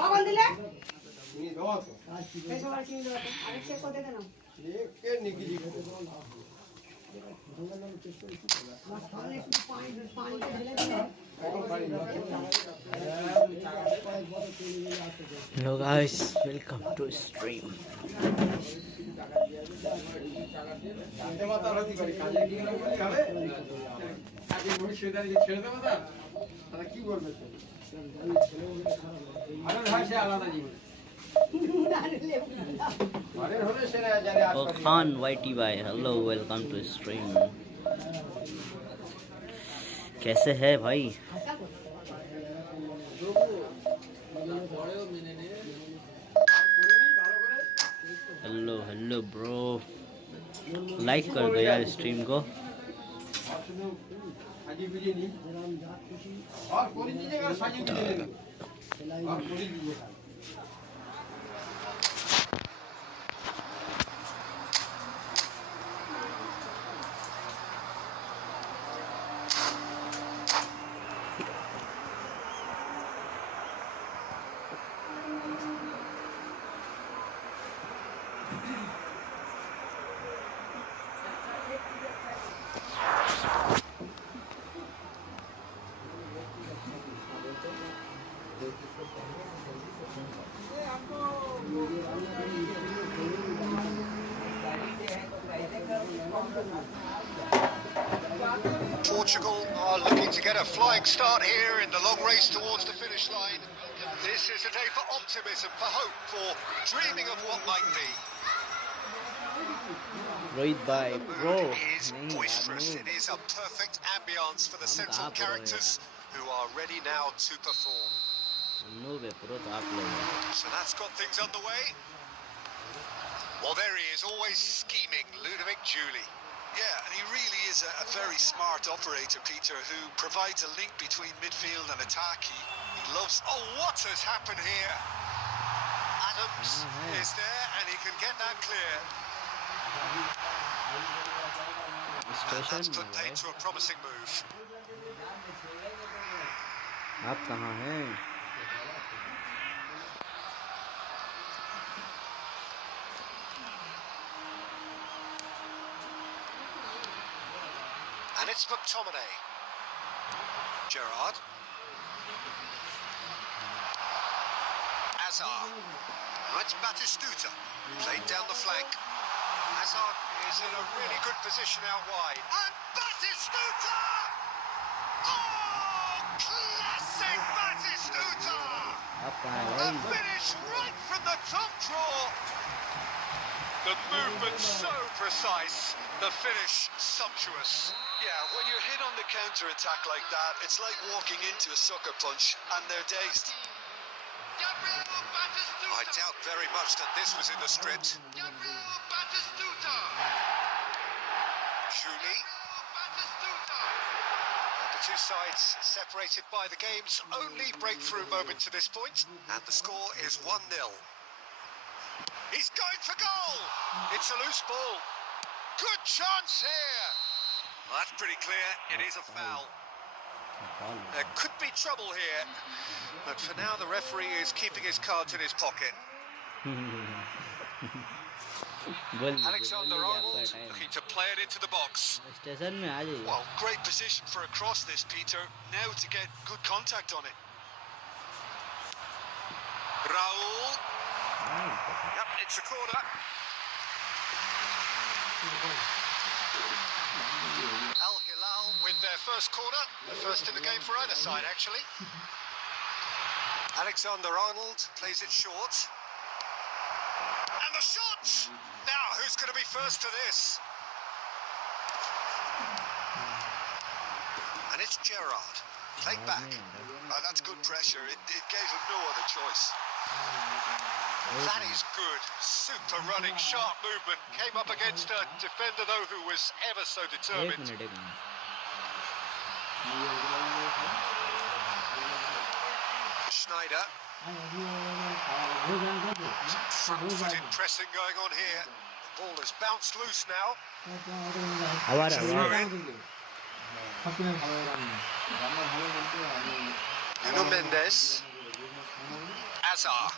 কখন দিলে তুমি দাও তো এই সবার কিনে দাও আরে চেক করে দে না কে নিকি দি Hello guys, welcome to stream. Oh, Khan YTY, hello, welcome to stream. कैसे है भाई? हेलो हेलो ब्रो, लाइक कर दो यार स्ट्रीम को. Portugal are looking to get a flying start here in the long race towards the finish line. This is a day for optimism, for hope, for dreaming of what might be. Rohit bhai, bro, The mood is boisterous. It is a perfect ambience for the central characters who are ready now to perform. So that's got things underway. Well, there he is, always scheming, Ludovic Julie. Yeah, and he really is a very smart operator, Peter, who provides a link between midfield and attack. He loves... Oh, what has happened here? Adams is there, and he can get that clear. And that's put paid to a promising move. आप कहाँ हैं? And it's McTominay. Gerrard. Hazard. Now it's Batistuta. Played down the flank. Hazard is in a really good position out wide. And Batistuta! Oh, classic Batistuta! A finish right from the top draw. The movement so precise, the finish sumptuous. Yeah, when you're hit on the counter-attack like that, it's like walking into a sucker punch, and they're dazed. I doubt very much that this was in the script. Julie. And the two sides separated by the game's only breakthrough moment to this point, and the score is 1-0. He's going for goal! It's a loose ball. Good chance here! Well, that's pretty clear. It is a foul. There could be trouble here, but for now the referee is keeping his cards in his pocket. Alexander-Arnold looking to play it into the box. Well, great position for a cross this, Peter. Now to get good contact on it. Raul. Yep, it's a corner. Al Hilal with their first corner, the first in the game for either side actually. Alexander-Arnold plays it short. And the shot! Now, who's going to be first to this? And it's Gerrard. Played back. Oh, that's good pressure. It gave him no other choice. That is good. Super running, sharp movement. Came up against a defender, though, who was ever so determined. Schneider. Some front-footed pressing going on here. The ball has bounced loose now. Nuno Mendes. Hazard.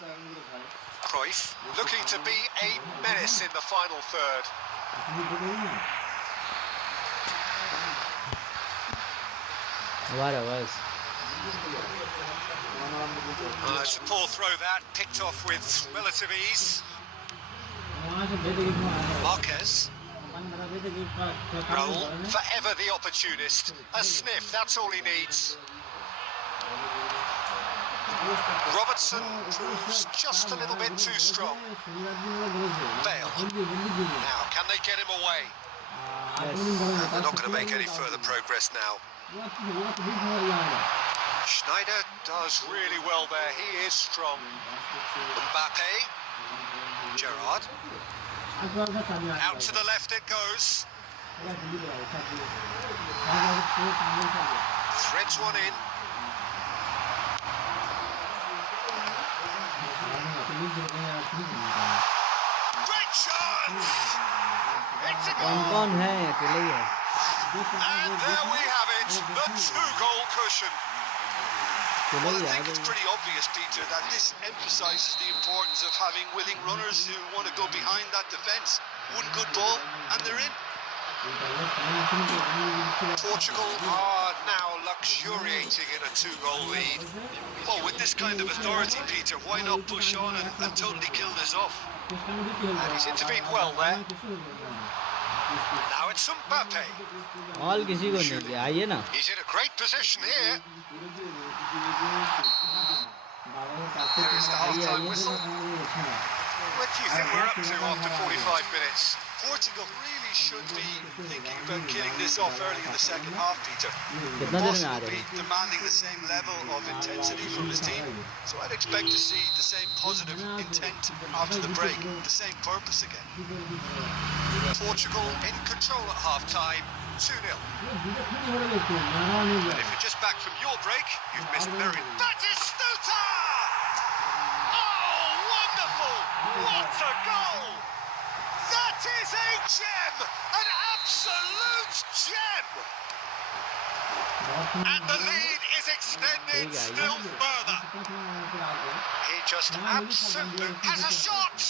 Cruyff looking to be a menace in the final third. What a was. It's a poor throw that, picked off with relative ease. Marquez. Raul, forever the opportunist. A sniff, that's all he needs. Robertson proves just a little bit too strong. Bale. Now, can they get him away? They're not going to make any further progress now. Schneider does really well there. He is strong. Mbappe. Gerrard. Out to the left it goes. Threads one in. Great chance! It's a goal! कौन है अकेले ही है And there we have it, the two-goal cushion. Well, I think it's pretty obvious, Peter, that this emphasises the importance of having willing runners who want to go behind that defence. One good ball, and they're in. Portugal are now luxuriating in a two-goal lead. Well, with this kind of authority, Peter, why not push on and totally kill this off? And he's intervened well there. Now it's Mbappe. All किसी को नहीं दिया आइए ना He's in a great position here. There is the half-time whistle. What do you think we're up to after 45 minutes? Portugal really should be thinking about killing this off early in the second half, Peter. Possibly be demanding the same level of intensity from his team. So I'd expect to see the same positive intent after the break, the same purpose again. Portugal in control at half-time, 2-0. And if you're just back from your break, you've missed very... Batistuta! Oh, wonderful! What a goal! That is a gem! An absolute gem! And the lead is extended still further. He just absolutely has a shot!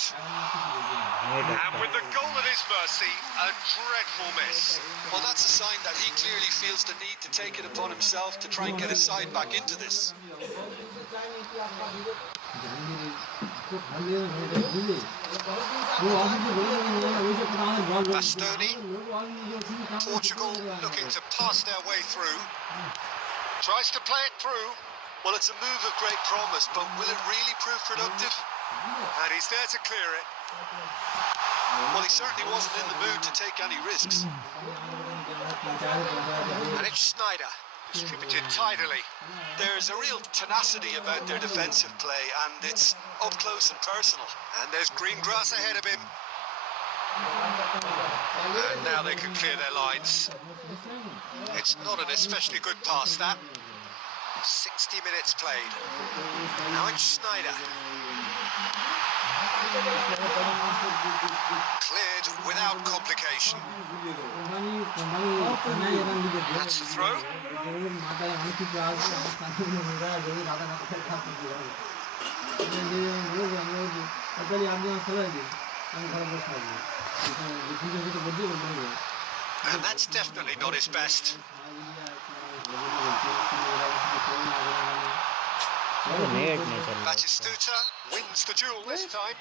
And with the goal at his mercy, a dreadful miss. Well, that's a sign that he clearly feels the need to take it upon himself to try and get his side back into this. Bastoni. Portugal looking to pass their way through. Tries to play it through. Well, it's a move of great promise, but will it really prove productive? And he's there to clear it. Well, he certainly wasn't in the mood to take any risks. And it's Schneider, distributed tidily. There's a real tenacity about their defensive play, and it's up close and personal. And there's green grass ahead of him. And now they can clear their lines. It's not an especially good pass, that. 60 minutes played. Now it's Schneider. Cleared without complication. That's the throw. And that's definitely not his best. Batistuta wins the duel this time.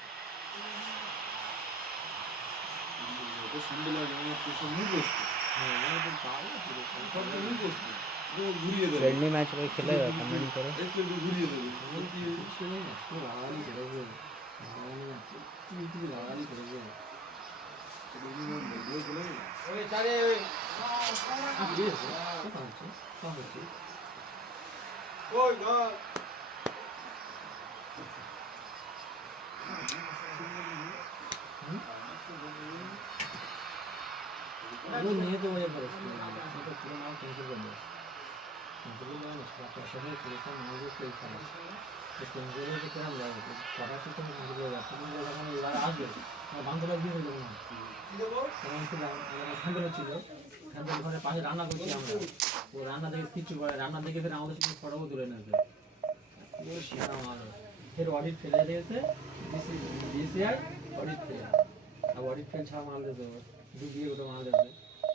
Friendly match कोई खेलेगा comment करो नहीं तो वही बरस तो पूरा नाम कैंसिल कर दो कैंसिल करना है प्रेशर में पूरा नाम को कोई खा तो कैंसिल के क्या हो जाएगा पता तो कैंसिल हो जाता है मुझे लगा यार आ गया मैं बंद कर दिया लोग कैंसिल अगर संदर्भ ছিল संदर्भ ওখানে পাশে রান্না করছি আমরা ও রান্না দেখে কিছু করে রান্না দেখে ফের আমাদের সাথে ফটো তুলে নেবে ও শিরা মার फिर ऑडिट फेल दिएছে DCI ऑडिट फेल अब ऑडिट फेल छा माल देছে ডুবিয়ে ওটা মাল দেছে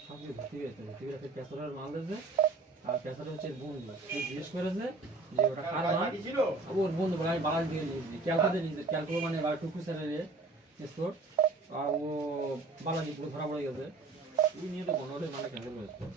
সব কিছু ধরতে গেছে ধরতে গেছে ক্যাসরার মাল দেছে আর ক্যাসরার হচ্ছে বন্ধু যে জিজ্ঞেস করেছে যে ওটা কার মাল ওর বন্ধু বলে আমি বালাল দিয়ে নিয়েছি ক্যালকুলেটর নিয়েছে ক্যালকুলেটর মানে বা টুকু স্যারের স্টোর আর ও বালাজি পুরো ধরা পড়ে গেছে এই নিয়ে তো কোনো মানে ক্যান্সেল করেছে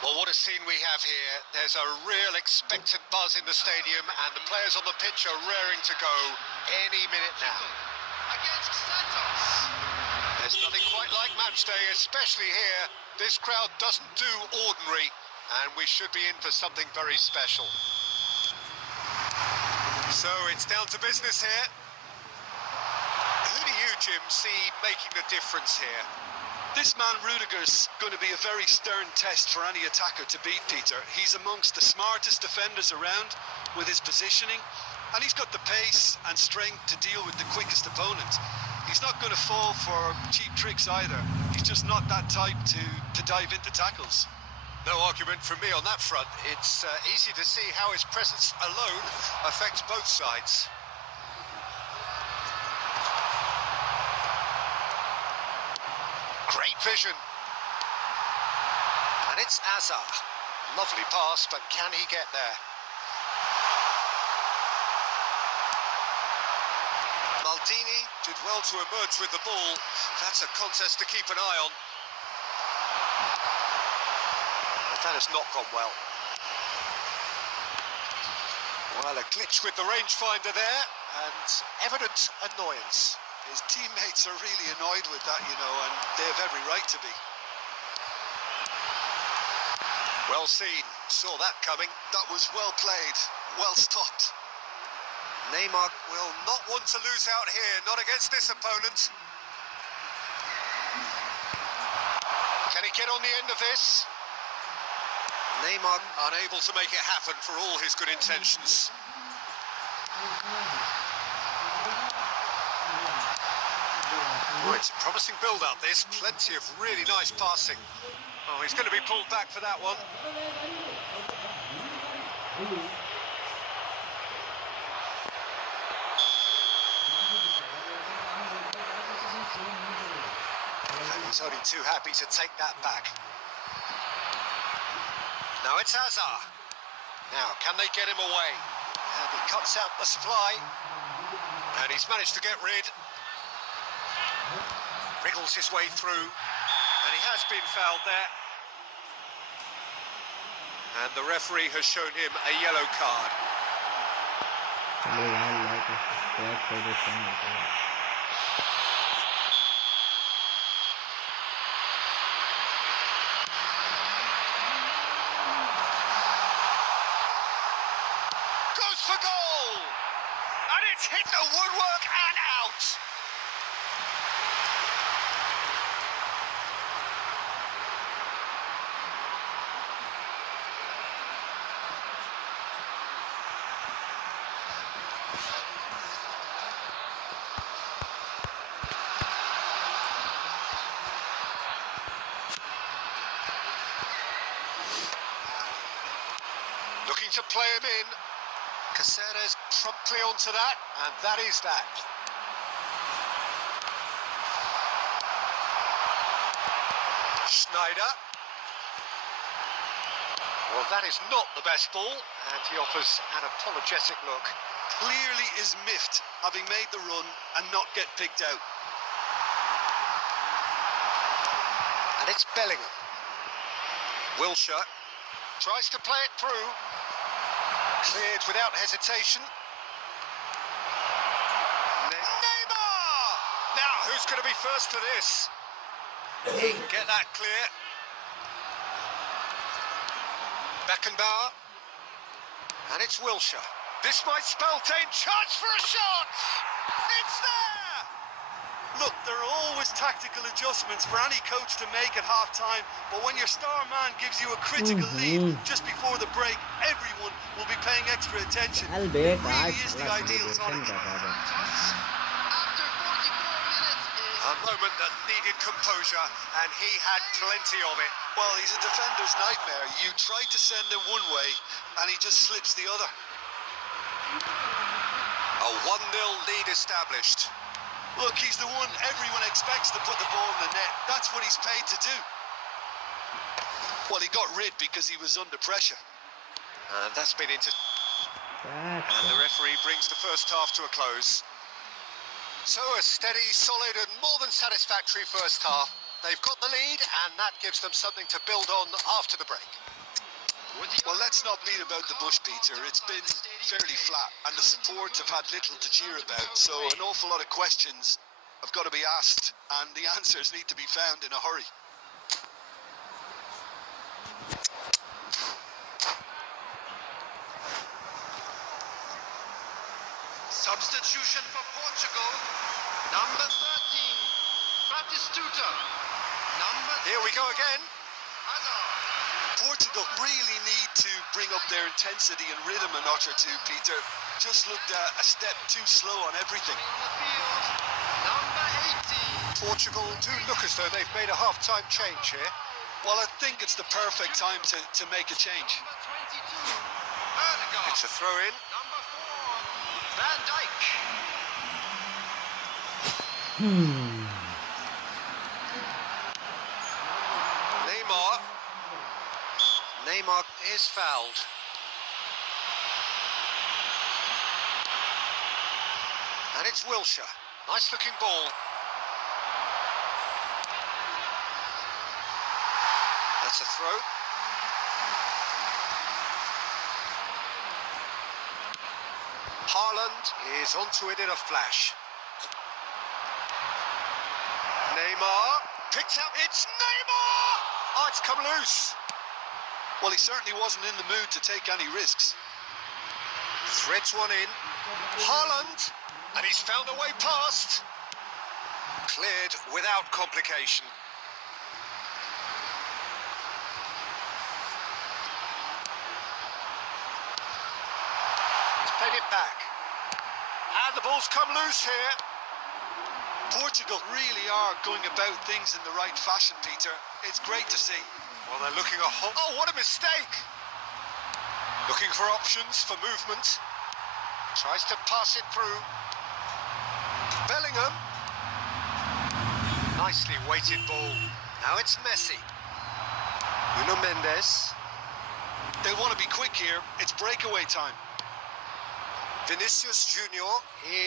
Well, what a scene we have here. There's a real expectant buzz in the stadium and the players on the pitch are raring to go any minute now. Against Santos. There's nothing quite like match day, especially here. This crowd doesn't do ordinary and we should be in for something very special. So it's down to business here. Who do you, Jim, see making the difference here? This man Rudiger's going to be a very stern test for any attacker to beat, Peter. He's amongst the smartest defenders around with his positioning, and he's got the pace and strength to deal with the quickest opponent. He's not going to fall for cheap tricks either. He's just not that type to dive into tackles. No argument from me on that front. It's easy to see how his presence alone affects both sides. Great vision. And it's Azar. Lovely pass, but can he get there? Maldini did well to emerge with the ball. That's a contest to keep an eye on. But that has not gone well. Well, a glitch with the rangefinder there, and evident annoyance. His teammates are really annoyed with that, you know, and they have every right to be. Well seen. Saw that coming. That was well played, well stopped. Neymar will not want to lose out here, not against this opponent. Can he get on the end of this? Neymar unable to make it happen for all his good intentions. Oh, it's a promising build-up, this. Plenty of really nice passing. Oh, he's going to be pulled back for that one. And he's only too happy to take that back. Now it's Azar. Now, can they get him away? And he cuts out the supply. And he's managed to get rid. Wriggles his way through, and he has been fouled there. And the referee has shown him a yellow card. Goes for goal! And it's hit the woodwork and out! Looking to play him in. Caceres promptly onto that, and that is that. Schneider. Well, that is not the best ball, and he offers an apologetic look. Clearly is miffed, having made the run and not get picked out. And it's Bellingham. Wilshere tries to play it through. Cleared without hesitation. Neymar! Now, who's going to be first to this? He can get that clear. Beckenbauer. And it's Wilshere. This might spell chance for a shot! It's there! Look, there are always tactical adjustments for any coach to make at half-time, but when your star man gives you a critical lead just before the break, everyone will be paying extra attention. It really is the ideal time. A moment that needed composure, and he had plenty of it. Well, he's a defender's nightmare. You try to send him one way, and he just slips the other. A 1-0 lead established. Look, he's the one everyone expects to put the ball in the net. That's what he's paid to do. Well, he got rid because he was under pressure. And that's been into... And the referee brings the first half to a close. So a steady, solid and more than satisfactory first half. They've got the lead and that gives them something to build on after the break. Well, let's not beat about the bush, Peter. It's been fairly flat and the support have had little to cheer about. So an awful lot of questions have got to be asked and the answers need to be found in a hurry. Substitution for Portugal, number 13, Batistuta. Here we go again. Portugal really need to bring up their intensity and rhythm a notch or two, Peter. Just looked a step too slow on everything. Number 18. Portugal do look as though they've made a half-time change here. Well, I think it's the perfect time to make a change. It's a throw-in. Number 4, Van Dijk. Neymar is fouled. And it's Wilshere. Nice looking ball. That's a throw. Haaland is onto it in a flash. Neymar picks up. It's Neymar! Oh, it's come loose. Well, he certainly wasn't in the mood to take any risks. Threads one in. Haaland. And he's found a way past. Cleared without complication. He's played it back. And the ball's come loose here. Portugal really are going about things in the right fashion, Peter. It's great to see. Well, they're looking a whole... Oh, what a mistake! Looking for options for movement. Tries to pass it through. Bellingham. Nicely weighted ball. Now it's Messi. Nuno Mendes. They want to be quick here. It's breakaway time. Vinicius Junior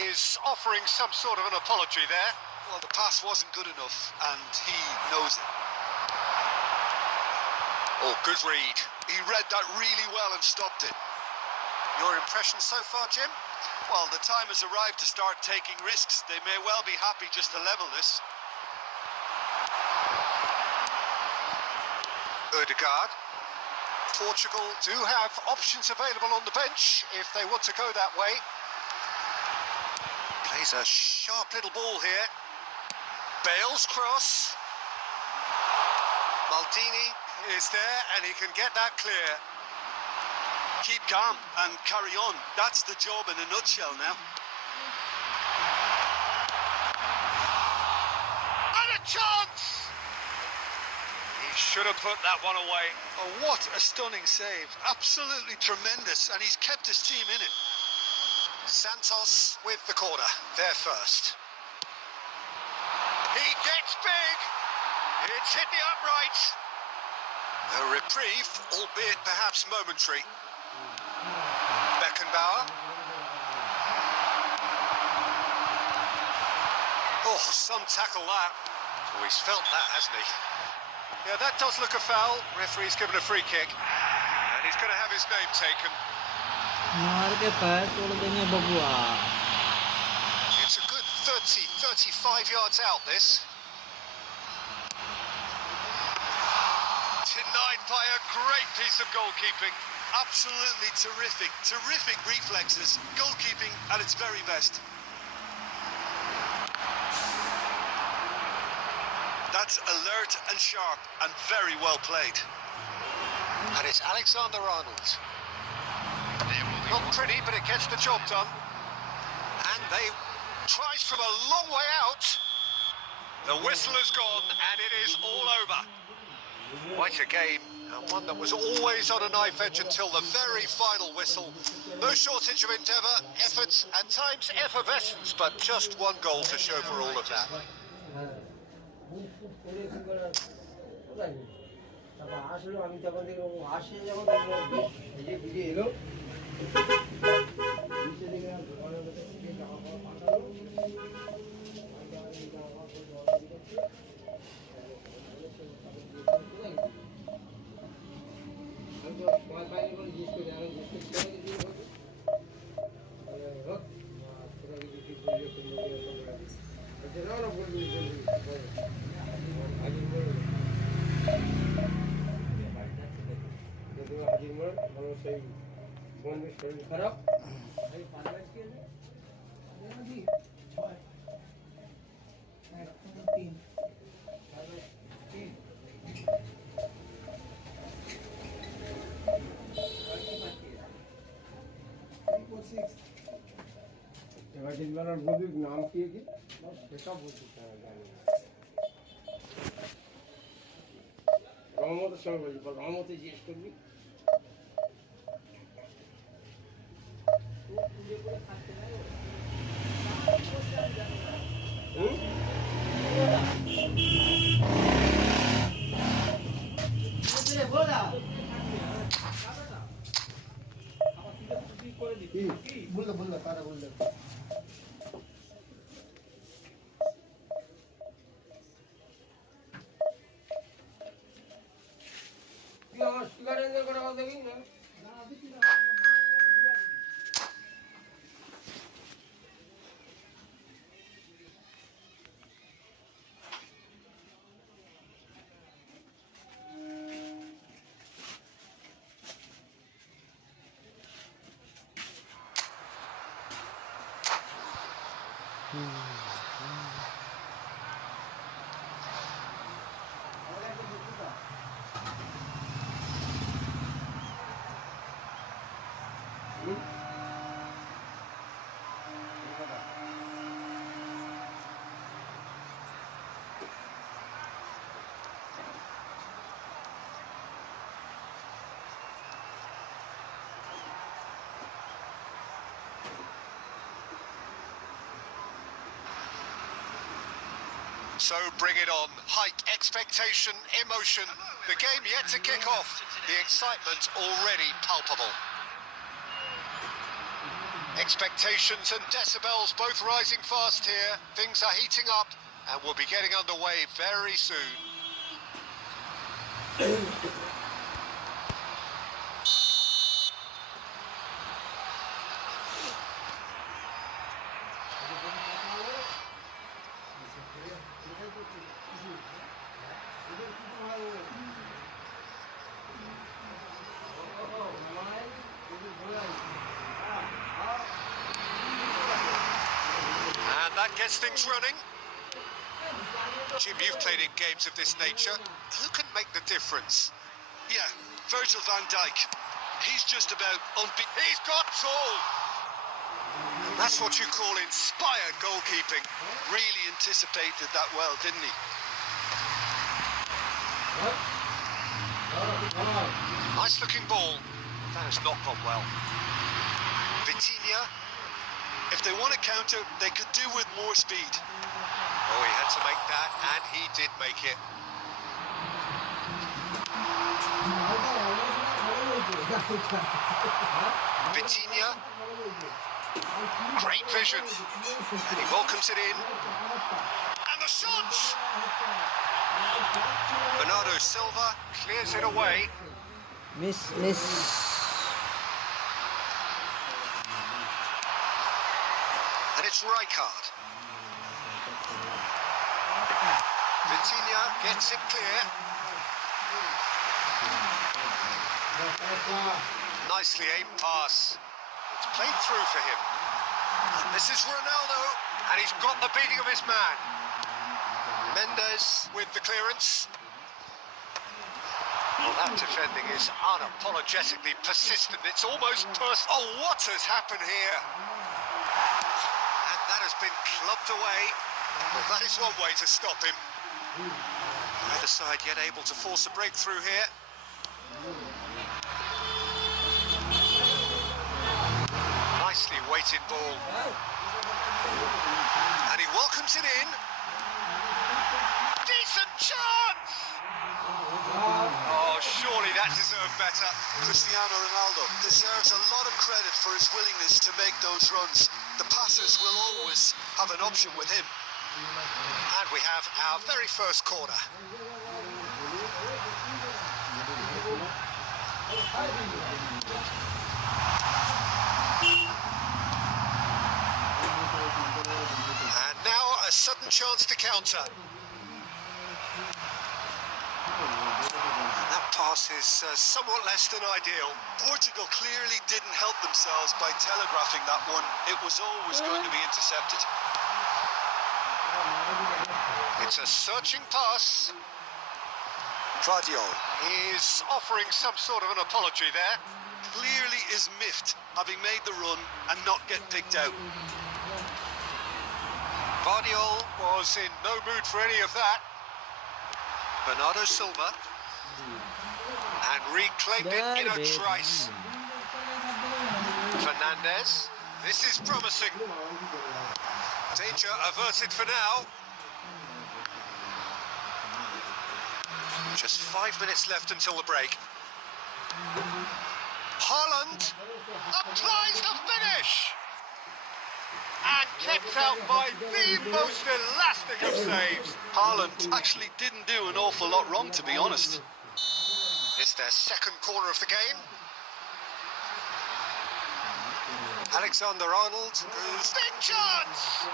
is offering some sort of an apology there. Well, the pass wasn't good enough, and he knows it. Oh, good read. He read that really well and stopped it. Your impression so far, Jim? Well, the time has arrived to start taking risks. They may well be happy just to level this. Ødegaard. Portugal do have options available on the bench if they want to go that way. Plays a sharp little ball here. Bale's cross. Maldini is there and he can get that clear. Keep calm and carry on. That's the job in a nutshell now. And a chance! He should have put that one away. Oh, what a stunning save. Absolutely tremendous, and he's kept his team in it. Santos with the corner, there first. He gets big. It's hit the upright. A reprieve, albeit perhaps momentary. Beckenbauer. Oh, some tackle that. Oh, he's felt that, hasn't he? Yeah, that does look a foul. Referee's given a free kick. And he's going to have his name taken. It's a good 30, 35 yards out, this. great piece of goalkeeping. Absolutely terrific. Terrific reflexes. Goalkeeping at its very best. That's alert and sharp and very well played. And it's Alexander-Arnold. Not pretty, but it gets the job done. And they tries from a long way out. The whistle has gone and it is all over. Quite a game, and one that was always on a knife edge until the very final whistle. No shortage of endeavour, effort, and times effervescence, but just one goal to show for all of that. আসলে আমি তখন দেখলাম আসে যখন দেখলাম এই যে ফিরে এলো নিচে দেখলাম ঘরের ভেতর থেকে জামা কাপড় পাঠালো আমি তো সময় পাইনি কোনো জিজ্ঞেস করি আমি জিজ্ঞেস করে দিয়ে বলছি হোক তোরা কিছু ঠিক করলে কোনো বলছে না না বলবি আগে বলবি হাজির মোড় ভালো সেই বন্ধুর শরীর খারাপ আমি 5 ম্যাচ খেলে আমি 6 1 3 এবার দিনবেলার বন্ধুর নাম কি কি সেটা বলছি রহমতের সঙ্গে বলছি রহমতে জিজ্ঞেস করবি বললো বললো তারা বললো আমার শিকার এনজয় করে আমার দেখি না So bring it on. Hype, expectation, emotion. The game yet to kick off. The excitement already palpable. Expectations and decibels both rising fast here. Things are heating up and we'll be getting underway very soon. And that gets things running. Jim, you've played in games of this nature. Who can make the difference? Yeah, Virgil van Dijk. He's just about unbeaten. He's got tall. That's what you call inspired goalkeeping. Really anticipated that well, didn't he? Nice looking ball. That has not gone well. Vitinha. If they want to counter, they could do with more speed. Oh, he had to make that, and he did make it. Vitinha. Great vision. And he welcomes it in. And the shots! Bernardo Silva clears it away. Miss. And it's Rijkaard. Vitinha gets it clear. Nicely aimed pass. It's played through for him. And this is Ronaldo, and he's got the beating of his man. Mendes with the clearance. Well, that defending is unapologetically persistent. It's almost personal. Oh, what has happened here? And that has been clubbed away. Well, that is one way to stop him. Neither side yet able to force a breakthrough here. Nicely weighted ball. And he welcomes it in. Decent chance! Oh, surely that deserved better. Cristiano Ronaldo deserves a lot of credit for his willingness to make those runs. The passers will always have an option with him. And we have our very first corner. And now a sudden chance to counter. And that pass is somewhat less than ideal. Portugal clearly didn't help themselves by telegraphing that one. It was always going to be intercepted. It's a searching pass. Guardiola is offering some sort of an apology there. Clearly is miffed, having made the run and not get picked out. Guardiola was in no mood for any of that. Bernardo Silva. And reclaimed it in a trice. Fernandez. This is promising. Danger averted for now. Just 5 minutes left until the break. Haaland applies the finish! And kept out by the most elastic of saves. Haaland actually didn't do an awful lot wrong, to be honest. It's their second corner of the game. Alexander-Arnold goes... Big chance!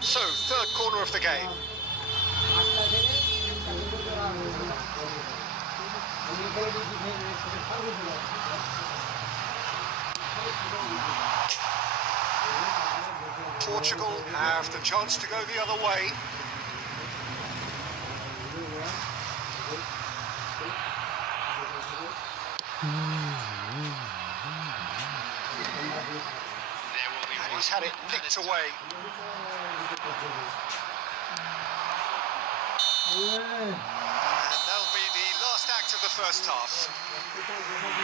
So, third corner of the game. Portugal have the chance to go the other way. And he's had it nicked away. And that'll be the last act of the first half.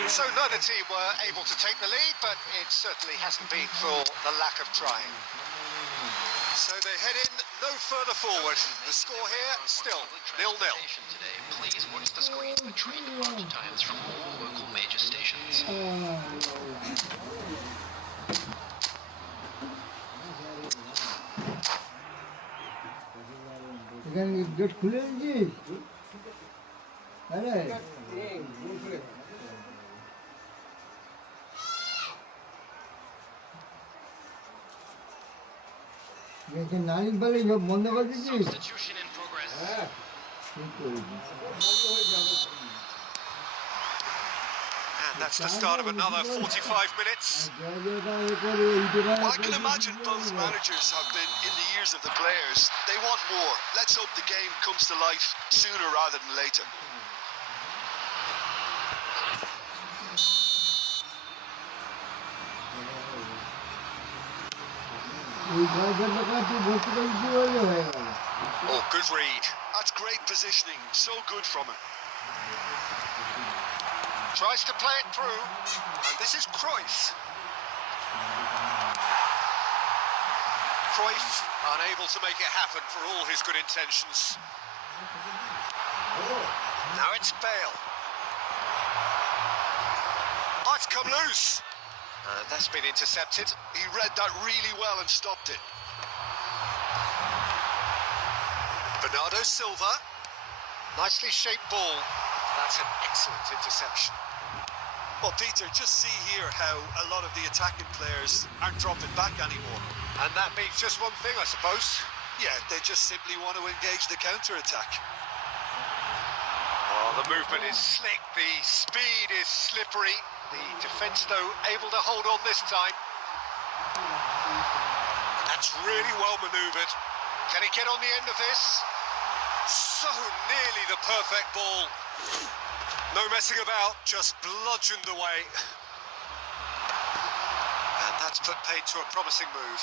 So neither team were able to take the lead, but it certainly hasn't been for the lack of trying. So they head in no further forward. The score here still 0-0. Today, please watch the screen for train departure times from all local major stations. Gate खुले जी अरे नानी वाले जो बंद कर दीजिए Substitution in progress. And that's the start of another 45 minutes. Well, I can imagine both managers have been in the ears of the players. They want more. Let's hope the game comes to life sooner rather than later. Oh, good read. That's great positioning. So good from him. Tries to play it through, and this is Cruyff. Cruyff unable to make it happen for all his good intentions. Now it's Bale. Oh, it's come loose. That's been intercepted. He read that really well and stopped it. Bernardo Silva. Nicely shaped ball. That's an excellent interception. Well, Peter, just see here how a lot of the attacking players aren't dropping back anymore. And that means just one thing, I suppose. Yeah, they just simply want to engage the counter-attack. Oh, the movement is slick, the speed is slippery. The defence, though, able to hold on this time. That's really well manoeuvred. Can he get on the end of this? So nearly the perfect ball. No messing about, just bludgeoned away. And that's put paid to a promising move.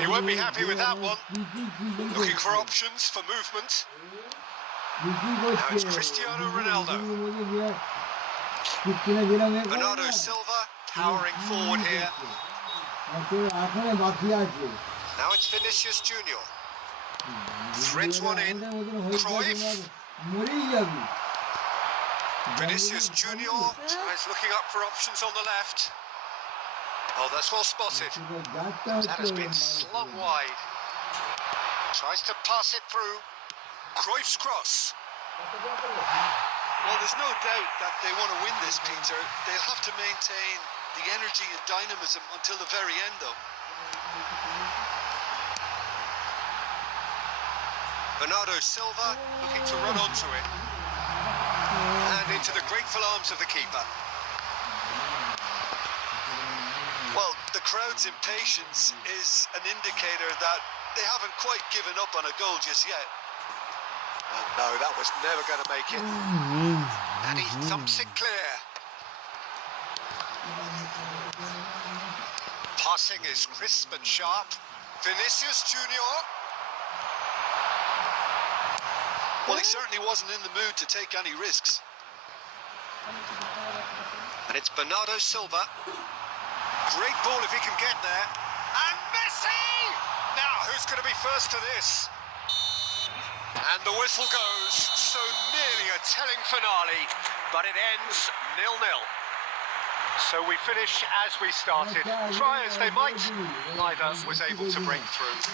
He won't be happy with that one. Looking for options for movement. Now it's Cristiano Ronaldo. Bernardo Silva powering forward here. Now it's Vinicius Junior. Threads one in. Cruyff. Vinicius Junior tries looking up for options on the left. Oh, that's well spotted. That has been slung wide. Tries to pass it through. Cruyff's cross. Well, there's no doubt that they want to win this, Peter. They'll have to maintain the energy and dynamism until the very end, though. Bernardo Silva looking to run onto it. And into the grateful arms of the keeper. Well, the crowd's impatience is an indicator that they haven't quite given up on a goal just yet. And no, that was never going to make it. And he thumps it clear. Passing is crisp and sharp. Vinicius Junior. Well, he certainly wasn't in the mood to take any risks. And it's Bernardo Silva. Great ball if he can get there. And Messi! Now, who's going to be first to this? And the whistle goes. So nearly a telling finale, but it ends 0-0. So we finish as we started. Try as they might, neither was able to break through.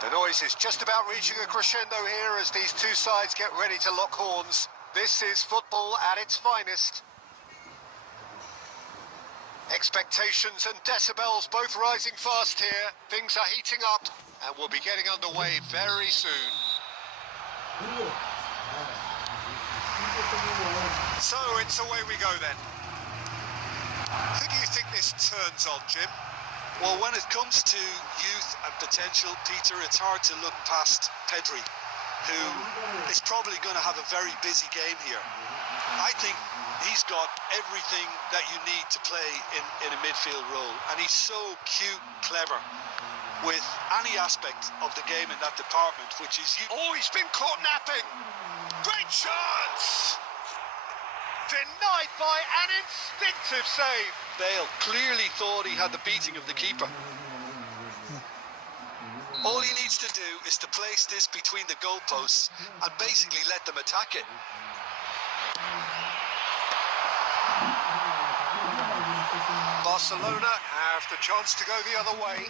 The noise is just about reaching a crescendo here as these two sides get ready to lock horns. This is football at its finest. Expectations and decibels both rising fast here. Things are heating up and we'll be getting underway very soon. So it's away we go then. Who do you think this turns on, Jim? Well, when it comes to youth and potential, Peter, it's hard to look past Pedri, who is probably going to have a very busy game here. I think he's got everything that you need to play in a midfield role, and he's so cute, clever, with any aspect of the game in that department, which is... Oh, he's been caught napping! Great chance! Denied by an instinctive save. Bale clearly thought he had the beating of the keeper. All he needs to do is to place this between the goalposts and basically let them attack it. Barcelona have the chance to go the other way.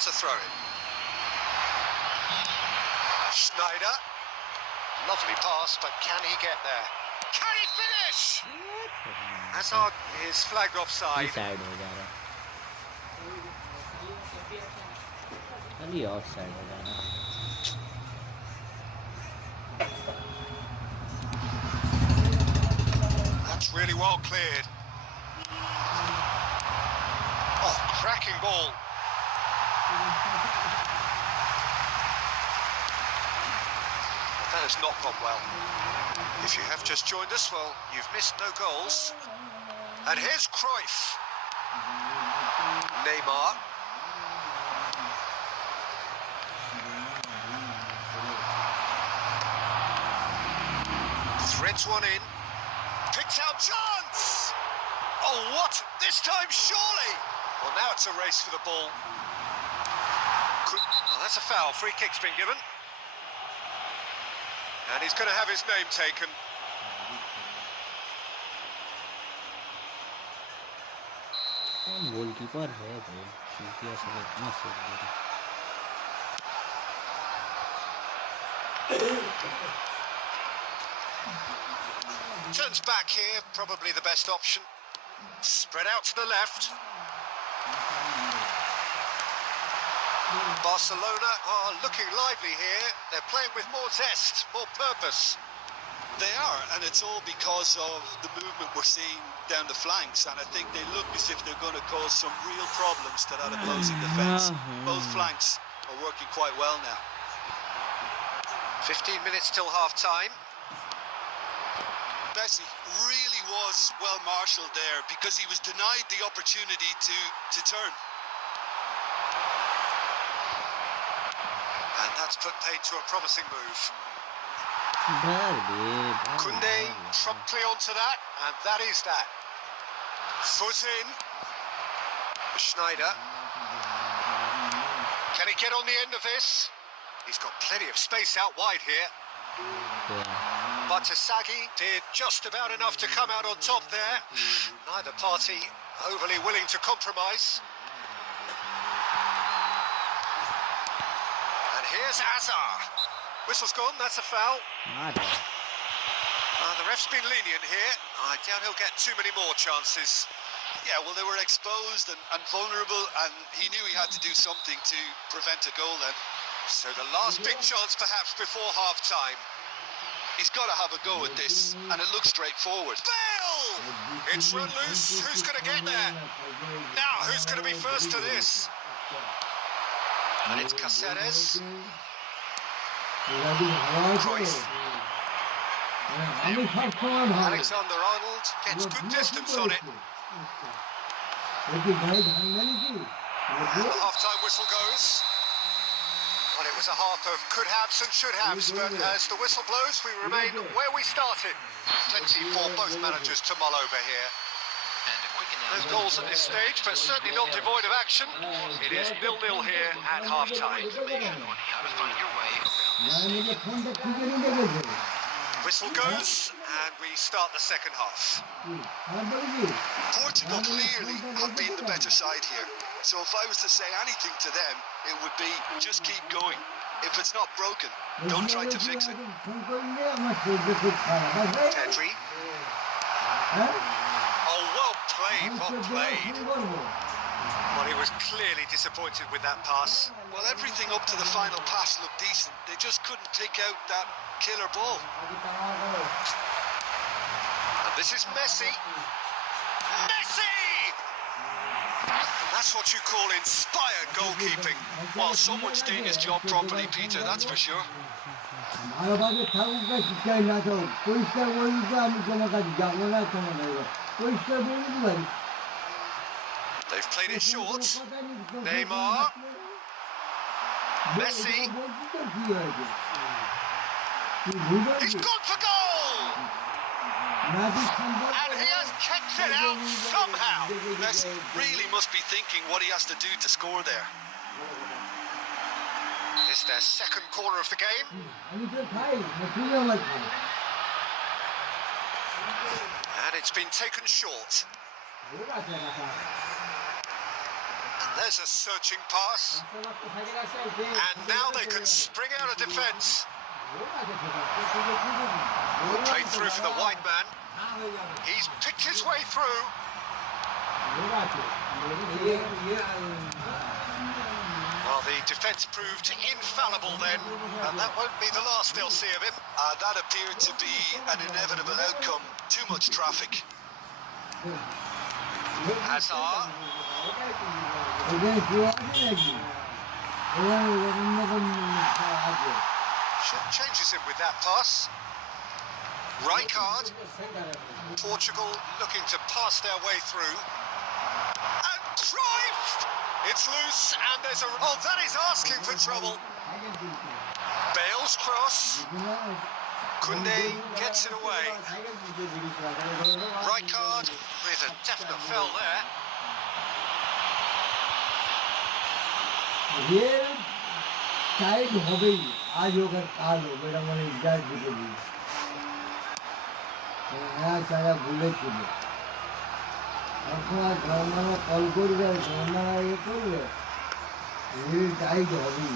That's a throw-in. Schneider. Lovely pass, but can he get there? Can he finish? Hazard is flagged offside. Side हो जा रहा है खाली of side हो जा रहा है That's really well cleared. Oh, cracking ball. That has not gone well. If you have just joined us, well, you've missed no goals. And here's Cruyff. Neymar. Threads one in. Picks out chance! Oh, what? This time, surely! Well, now it's a race for the ball. Oh, that's a foul. Free kick's been given. And he's going to have his name taken. Goalkeeper है भाई क्योंकि ऐसा इतना save दे रहा Turns back here, probably the best option. Spread out to the left. Barcelona are looking lively here. They're playing with more zest, more purpose. They are, and it's all because of the movement we're seeing down the flanks, and I think they look as if they're going to cause some real problems to that opposing defence. Both flanks are working quite well now. 15 minutes till half-time. Messi really was well marshalled there because he was denied the opportunity to turn. And that's put paid to a promising move. Koundé promptly onto that, and that is that. Foot in. Schneider. Can he get on the end of this? He's got plenty of space out wide here. But Tasagi did just about enough to come out on top there. Neither party overly willing to compromise. And here's Azar. Whistle's gone, that's a foul. The ref's been lenient here. I doubt he'll get too many more chances. Yeah, well, they were exposed and vulnerable, and he knew he had to do something to prevent a goal then. So the last big chance perhaps before half-time. He's got to have a go at this, and it looks straightforward. Bale! It's run loose. Who's going to get there? Now, who's going to be first to this? And it's Cáceres. Cruyff. Alexander-Arnold gets good distance on it. And the half-time whistle goes. Well, it was a half of could-haves and should-haves, but as the whistle blows, we remain where we started. Plenty for both managers to mull over here. No goals at this stage, but certainly not devoid of action. It is 0-0 here at half-time. Whistle goes, and we start the second half. Portugal clearly have been the better side here. So if I was to say anything to them, it would be just keep going. If it's not broken, don't try to fix it. Pedri. Oh, well played. Well, he was clearly disappointed with that pass. Well, everything up to the final pass looked decent. They just couldn't pick out that killer ball. And this is Messi. Messi! That's what you call inspired goalkeeping. Well, someone's doing his job properly, Peter, that's for sure. They've played it short. Neymar. Messi. He's gone for goal! And he has kicked it out somehow. Messi really must be thinking what he has to do to score there. It's their second corner of the game. And it's been taken short. And There's a searching pass. And now they can spring out of defence. Played through for the wide man. He's picked his way through. Well, the defence proved infallible then, and that won't be the last they'll see of him. That appeared to be an inevitable outcome. Too much traffic. Hazard. Changes him with that pass. Rijkaard. Portugal looking to pass their way through. And Cruyff! It's loose, and there's a... Oh, that is asking for trouble. Bale's cross. Koundé gets it away. Rijkaard with a definite foul there. Here, tied hobby. आज होगा काल हो मेरा मन इजाज़ दिखेगी यहाँ सारा bullet चुके आपको आज घरना में कॉल कर गया घरना ये कर गया ये tied hobby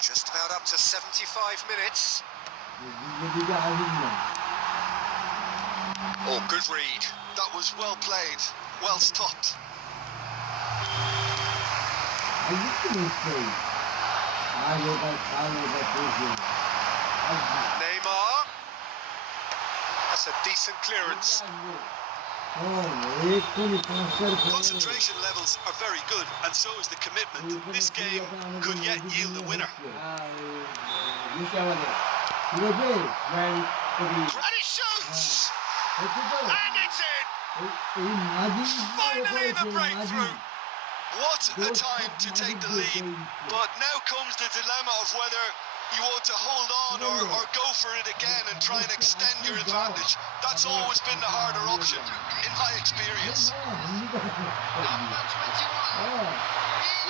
Just about up to 75 minutes. Oh, good read. That was well played, well stopped. Neymar. That's a decent clearance. Concentration levels are very good, and so is the commitment. This game could yet yield a winner. And he shoots! And it's in! Finally the breakthrough! What a time to take the lead. But now comes the dilemma of whether you want to hold on or go for it again and try and extend your advantage. That's always been the harder option, in my experience.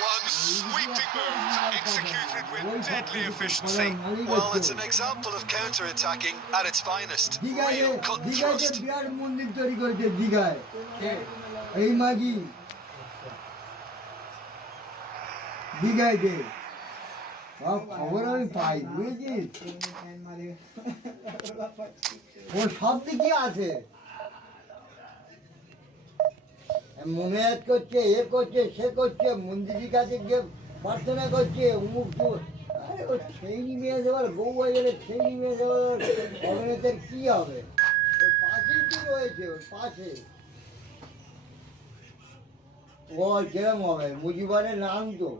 One sweeping move executed with deadly efficiency. Well, it's an example of counter-attacking at its finest. Real cut and thrust. दिखाई दे अब खबर আমি পাই বুঝেছিস ও সব দিকে আছে মনে করছে এ করছে সে করছে মন্দিরের কাছে গিয়ে প্রার্থনা করছে অমুক আরে ও ছেড়ি নিয়ে যাওয়ার বউ বাজারে ছেড়ি নিয়ে যাওয়ার অভিনেতার কি হবে ওর পাশেই তো রয়েছে ওর পাশে ও কিরম হবে মুজিবারের নাম তো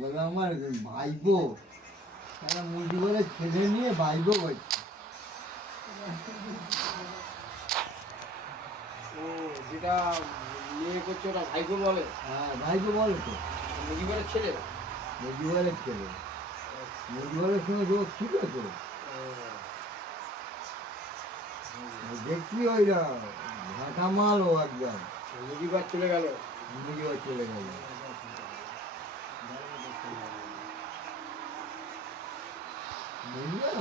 বলে আমার ভাইবো তারা মুজিবের ছেলে নিয়ে ভাইবো করছে ও যেটা নিয়ে করছে ওটা ভাইবো বলে হ্যাঁ ভাইবো বলে তো মুজিবের ছেলে মুজিবের সঙ্গে যোগ ছিল তো দেখছি ওইরা ঘাটা মাল ও একদম মুজিবার চলে গেল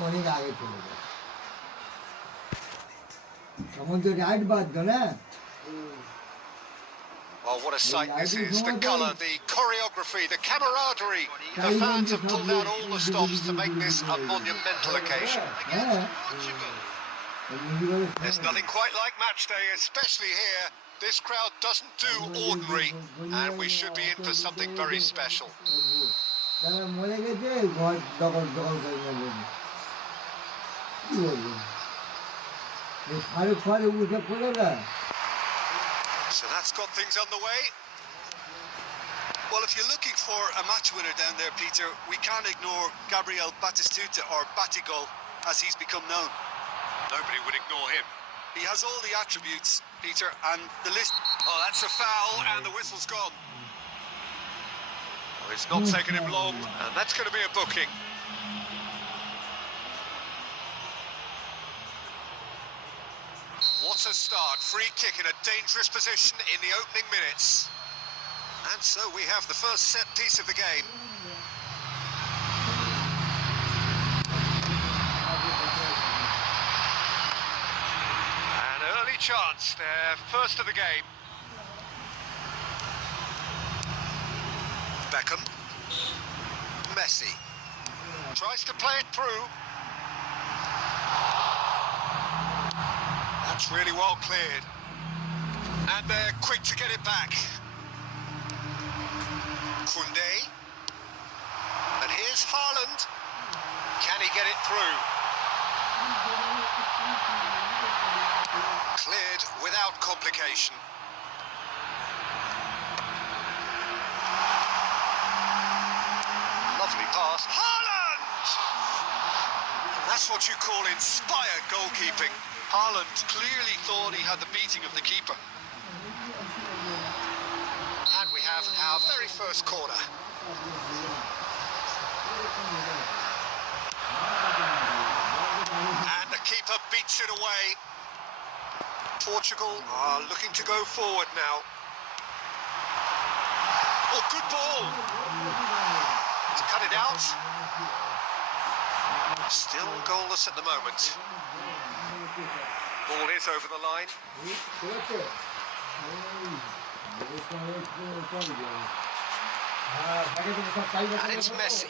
অনেক আগে চলে গেল তখন তো রাইট বাধ্য না Oh, what a sight this is. The colour, the choreography, the camaraderie. The fans have pulled out all the stops to make this a monumental occasion. There's nothing quite like match day, especially here. This crowd doesn't do ordinary, and we should be in for something very special. So that's got things on the way. Well, if you're looking for a match winner down there, Peter, we can't ignore Gabriel Batistuta, or Batigol, as he's become known. Nobody would ignore him. He has all the attributes, Peter, and the list... Oh, that's a foul, and the whistle's gone. Well, it's not taken him long, and that's going to be a booking. What a start. Free kick in a dangerous position in the opening minutes. And so we have the first set piece of the game. chance, their first of the game. Beckham. Messi. Tries to play it through. That's really well cleared. And they're quick to get it back. Koundé. And here's Haaland. Can he get it through? Cleared without complication. Lovely pass. Haaland! And that's what you call inspired goalkeeping. Haaland clearly thought he had the beating of the keeper. And we have our very first corner. And the keeper beats it away. Portugal are looking to go forward now. Oh, good ball. To cut it out. Still goalless at the moment. Ball is over the line. And it's Messi.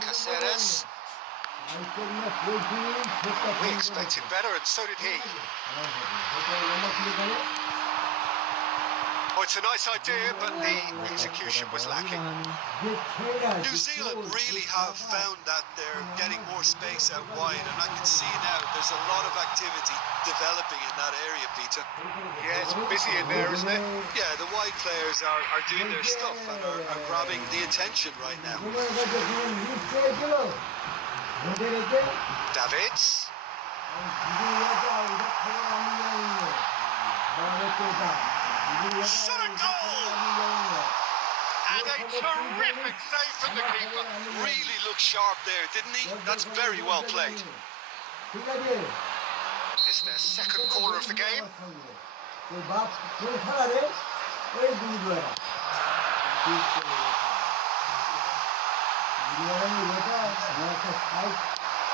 Caceres. We expected better, and so did he. Oh, it's a nice idea, but the execution was lacking. New Zealand really have found that they're getting more space out wide, and I can see now there's a lot of activity developing in that area, Peter. Yeah, it's busy in there, isn't it? Yeah, the wide players are doing their stuff and are grabbing the attention right now. Davids. Shot a goal! And a terrific save from the keeper. Really looked sharp there, didn't he? That's very well played. It's their second corner of the game.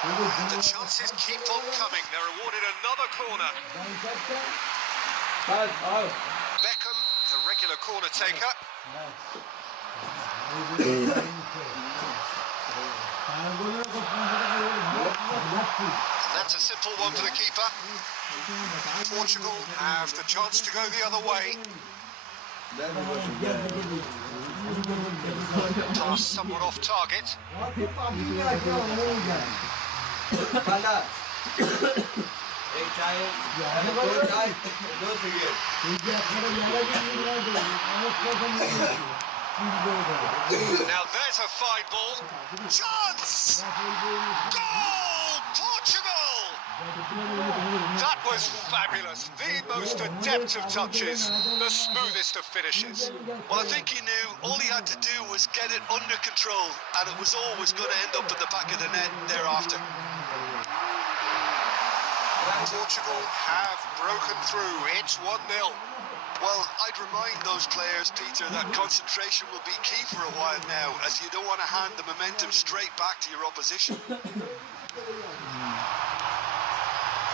And the chances keep on coming. They're awarded another corner. Beckham, the regular corner taker. And that's a simple one for the keeper. Portugal have the chance to go the other way. Pass somewhat off target. Now there's a fine ball. Chance! Goal! Portugal! That was fabulous. The most adept of touches, the smoothest of finishes. Well, I think he knew all he had to do was get it under control, and it was always going to end up in the back of the net thereafter. Portugal have broken through. It's 1-0. Well, I'd remind those players, Peter, that concentration will be key for a while now, as you don't want to hand the momentum straight back to your opposition.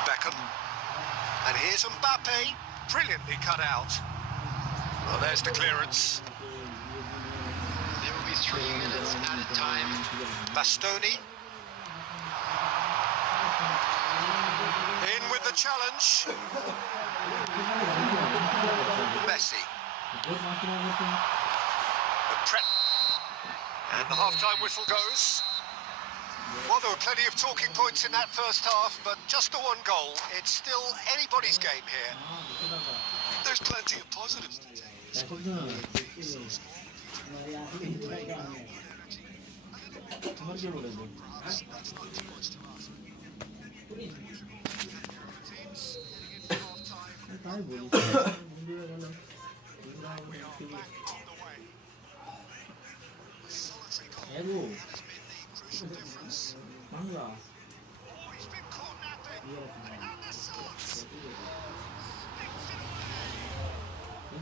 Beckham. And here's Mbappe. Brilliantly cut out. Well, there's the clearance. There will be 3 minutes added time. Bastoni. In with the challenge. Messi. The prep. And the half-time whistle goes. Well, there were plenty of talking points in that first half, but just the one goal. It's still anybody's game here. There's plenty of positives to take.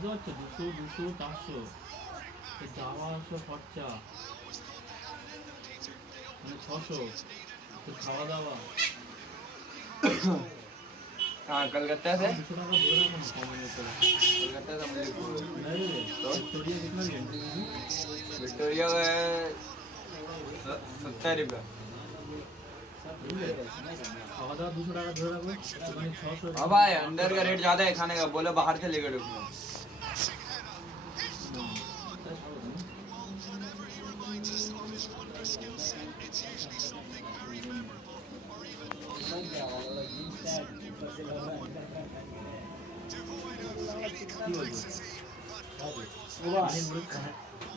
이거 হচ্ছে 200, 500, 500 যাওয়া আসা খরচা, 600, খাওয়া দাওয়া, कहाँ कलकत्ता से? दूसरा का बोला कलकत्ता से मणिपुर। नहीं तो विक्टोरिया कितना लिया? विक्टोरिया का 70 रुपया। आधा दूसरा का जोड़ा को 600। हाँ भाई अंदर का रेट ज्यादा है खाने का, बोले बाहर से लेकर रुकना।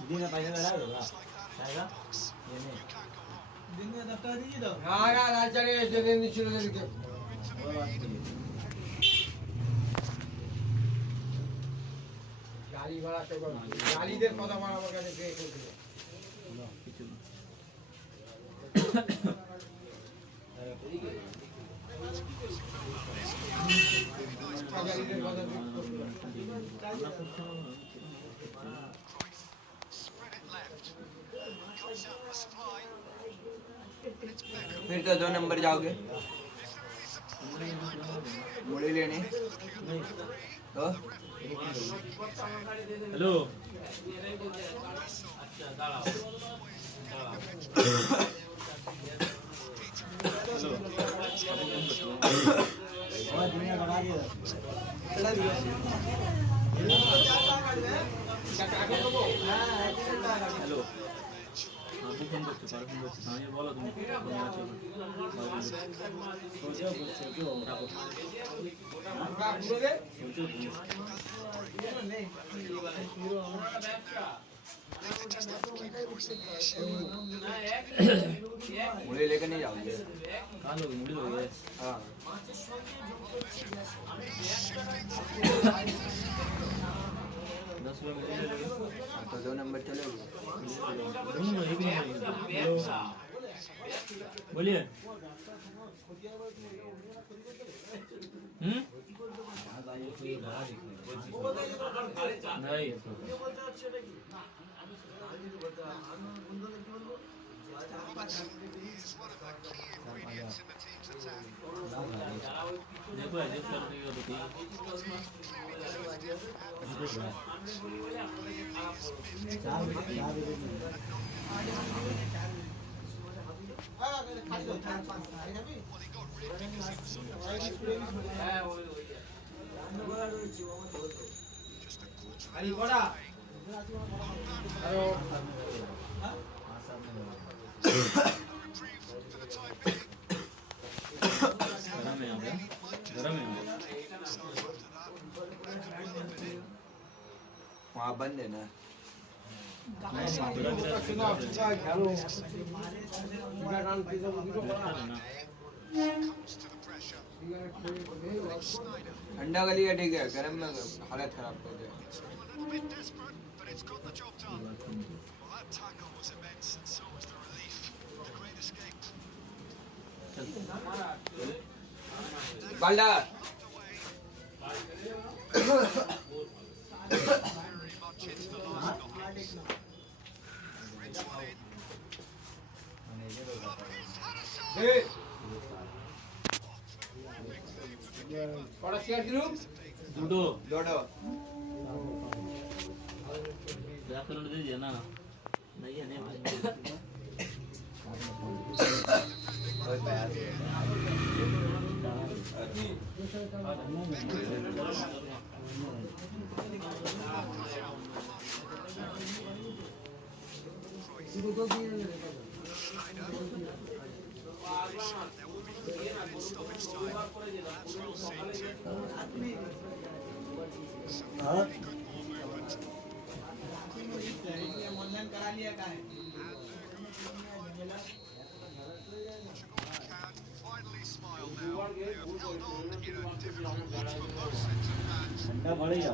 दिन में पैसा लगा होगा आएगा ये नहीं दिन में 10 टाका दीजिए तो हाँ यार आज चले ऐसे दिन शुरू करके गाली वाला तो गाली दे पता मारा मगर के लो किचन गाली दे पता फिर तो 2 नंबर जाओगे मुड़ी लेने तो हेलो और दुनिया लगा दिया हेलो আপনি ফোন করতে পারবেন বলতে আমি বলো তুমি সোচো সোচো রাখো मुड़ी लेकर नहीं जाओगे? कहाँ लोगे मुड़ी लोगे? हाँ तो 2 नंबर चलोगे? बोलिए नहीं देखो एडजस्ट कर देगा तो ठीक अरे बड़ा हेलो वहाँ बंद है ना? ठंडा का लिया ठीक है, गर्म में हालत खराब कर दे। बाल्डा बड़ा शेयर दिलू दूडो दोडो जाकर उड़ दीजिए ना नहीं है नहीं ऑनलाइन करा लिया का है ठंडा बढ़ गया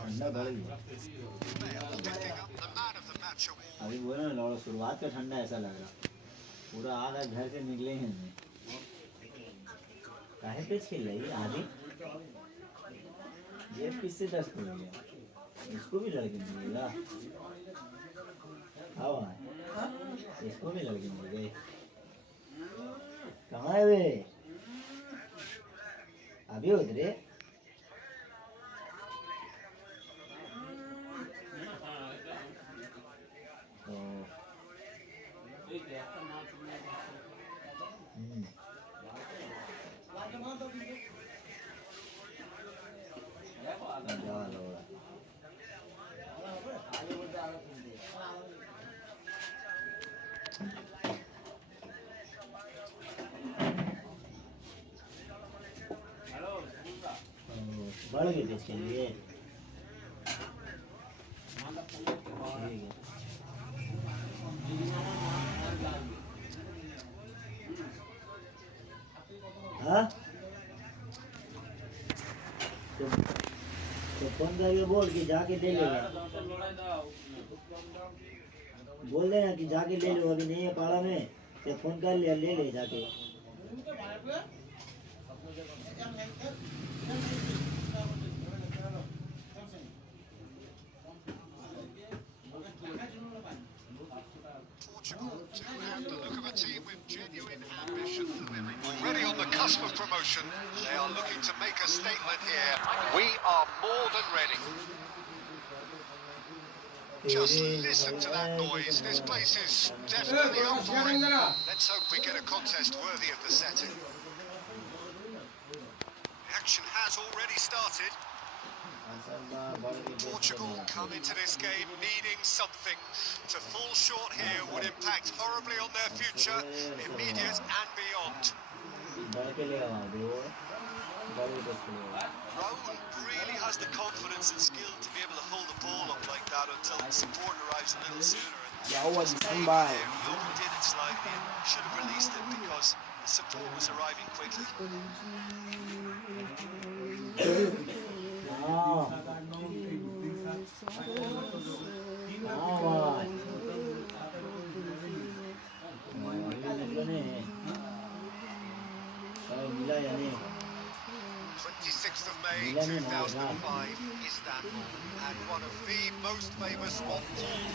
ठंडा बढ़ गया अभी बोला ना लौड़ा शुरुआत का ठंडा ऐसा लग रहा पूरा आधा घर से निकले हैं काहे पे खेल रही आधी ये किससे 10 खोल गया इसको भी लड़के मिलेगा हाँ इसको भी लड़के मिल गए कहाँ है वे अभी उधर है बढ़ गए थे इसके लिए हाँ तो फोन करके बोल कि जाके ले लेगा बोल देना कि जाके ले लो अभी नहीं है पाड़ा में तो फोन कर ले ले जाके Already on the cusp of promotion, they are looking to make a statement here. We are more than ready. Just listen to that noise. This place is definitely up for it. Let's hope we get a contest worthy of the setting. Action has already started. Portugal come into this game needing something. To fall short here would impact horribly on their future, immediate and beyond. Raul really has the confidence and skill to be able to hold the ball up like that until support arrives a little sooner. And he overdid it slightly and should have released it because the support was arriving quickly. Of May 2005, Istanbul, and one of the most famous, all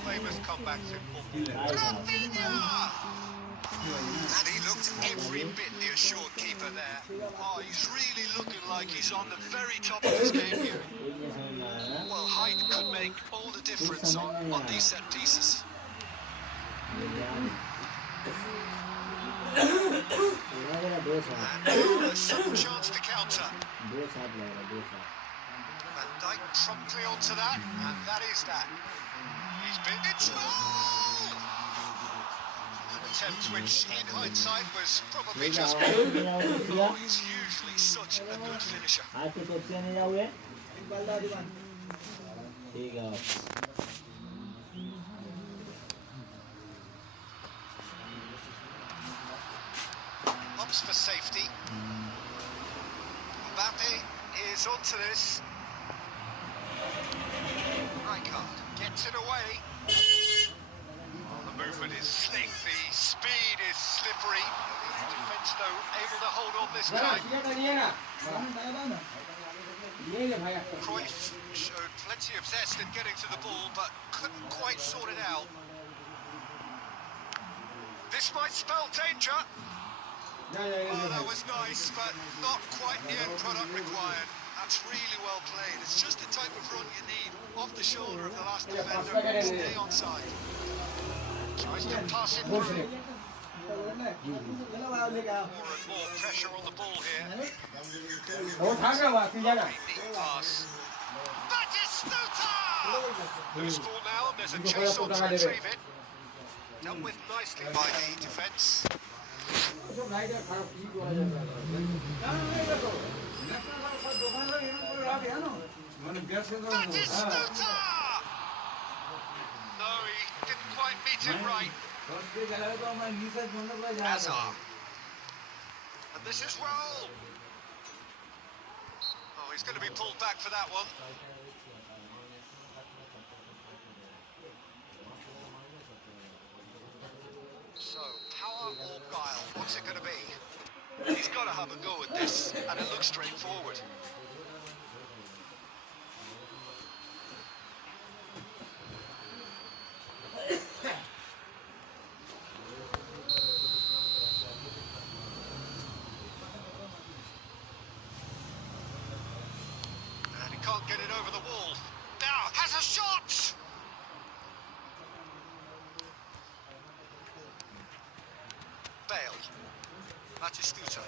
famous comebacks in football. Rafinha! And he looked every bit the assured keeper there. Oh, he's really looking like he's on the very top of his game here. Well, height could make all the difference on these set pieces. And some chance to counter. Van Dijk promptly onto that, and that is that. He's been it's goal! An attempt which, in hindsight, was probably just good. Oh, he's usually such a good finisher. Opts for safety. Mbappe is onto this. Rijkaard gets it away. Oh, the movement is slick, the speed is slippery. The defence, though, able to hold on this time. Cruyff showed plenty of zest in getting to the ball, but couldn't quite sort it out. This might spell danger. Oh, that was nice, but not quite the end product required. That's really well played. It's just the type of run you need. Off the shoulder of the last defender, stay onside. Tries to pass it through. More and more pressure on the ball here. Neat pass. Batistuta! Loose ball now, and there's a chase on to retrieve it. Dealt with nicely by the defence. Batistuta! No, he didn't quite meet it right. Hazard. And this is Raul. Oh, he's going to be pulled back for that one. So, power or guile? What's it going to be? He's got to have a go at this, and it looks straightforward. can't get it over the wall. Now has a shot. Bale. Batistuta.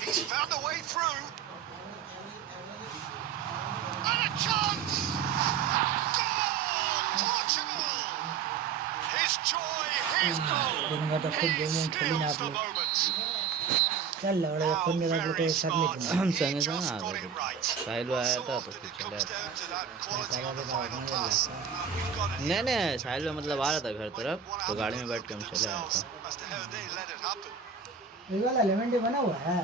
He's found a way through. And a chance! Goal! Portugal! His joy, his goal! He steals the moment. चल लौड़े Now, phone लगा very के एक साथ smart. निकल हम He संग just संग आ got गए it right. साहिल Well, आया so था तो often फिर it चला comes down to that quality on the final बनने pass. लगता We've got an नहीं नहीं hero साहिल to मतलब आ रहा था घर तरफ wanna तो have a गाड़ी में good बैठ look के हम at चले आया themselves था as to how they let it happen. ये वाला लेमन टी बना हुआ है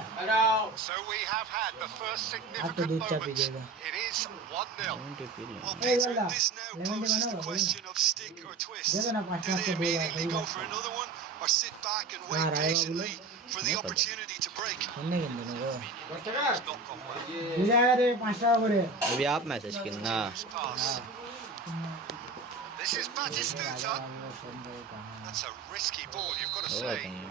So we have had the first आप तो significant दूध चा moment. पीजिएगा It is 1-0. Lemon tea P लें Well, Hey, Peter, Lola, this now lemon tea poses the बनाओ, question of stick or twist. दे देना 5 Do they से 2 immediately go bar for another one, or sit back and हाँ, wait Rai patiently for the नहीं पता। opportunity to break? सुनने के लिए को It's not gone well. बुझा रे 5 टाका करे अभी आप मैसेज करना Loose pass. This is Batistuta. That's a risky ball, you've got to होगा say. कहीं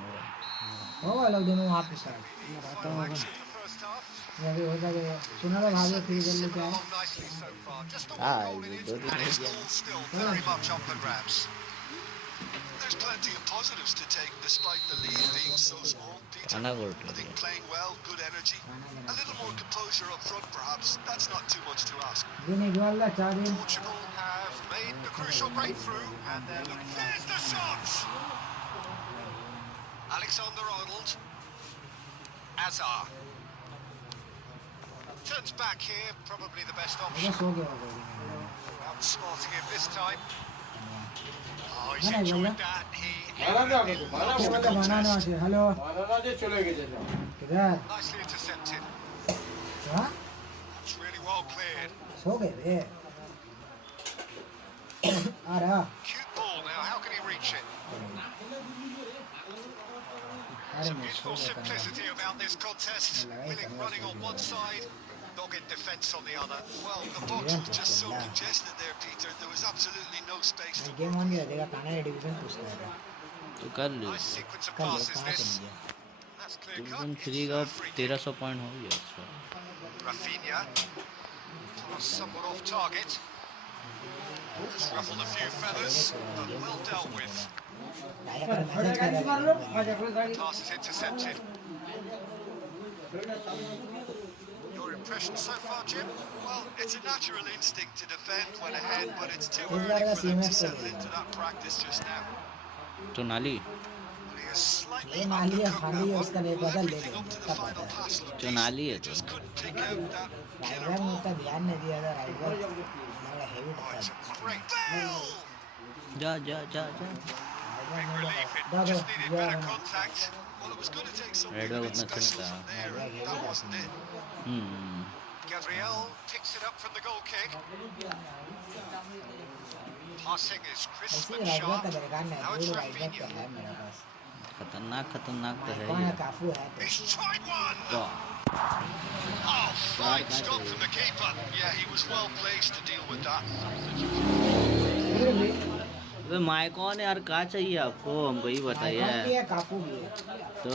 होगा लोग दोनों वहाँ पे साथ रहता Well, होगा action in the first half. या फिर हो जाएगा सुना तो भागे फिर कर ले क्या Along nicely so far. Just the Ah, one goal in you it, don't and it's know. all still very much up for grabs. There's plenty of positives to take despite the lead being so small, Peter. खाना गोट I think playing well, good energy, a little more composure up front perhaps, that's not too much to ask. दिन एक वाला 4 दिन Portugal have made the crucial breakthrough, and they're looking... There's the shot! Alexander-Arnold. Azar. Turns back here, probably the best मेरा option. सो गया होगा Outsmarting him this time. Oh, he's Mana enjoyed bola? that. He वाला बनाना है hello किधर nicely intercepted. हां It's really well cleared. सो गए बे आ रहा Cute ball now. How can he reach it? अरे Some मैं सो beautiful गया था simplicity about this contest. Willing running on one side, dogged defence on the other. Well, the box was just so congested there, Peter. There was absolutely no space to game on गया देखा खाना है division push कर रहा तो कर ले Nice sequence of कर ले passes कहां this. चल गया That's clear डिवीजन cut. 3 का 1300 पॉइंट हो गया इसका Rafinha. Somewhat off target. Just ruffled a few feathers, but well dealt with. लाया कर मैसेज कर रहा Pass is intercepted. Your impression so far, Jim? Well, it's a natural instinct to defend when ahead, but it's too early for them to settle into that practice just now. तो नाली He is slightly ये नाली है undercooked खाली है that उसका one. नहीं Well, पता ले everything up to the तब final पता pass looked जो decent. नाली है He तो just couldn't pick out that right killer back में ball. उतना ध्यान नहीं दिया था राइट बैक लगा हेवी Oh, था it's a great ball! जा जा जा जा Big relief. It Bravo, just needed yeah. better contact. Well, it was going to take something Red a Bull bit उतना special चलता from there, and that wasn't it. Gabriel picks it up from the goal kick. Passing is crisp ऐसे and right back sharp. का दरकार नहीं Now है it's दो right back Rafinha. है मेरे पास खतरनाक खतरनाक तो है कौन ये है काफू है तो He's tried one. वाह Oh, fine stop from the keeper. Yeah, he was well placed to deal with that. अबे माइकॉन यार का चाहिए आपको हमको ही भी बताइए है काफू भी है तो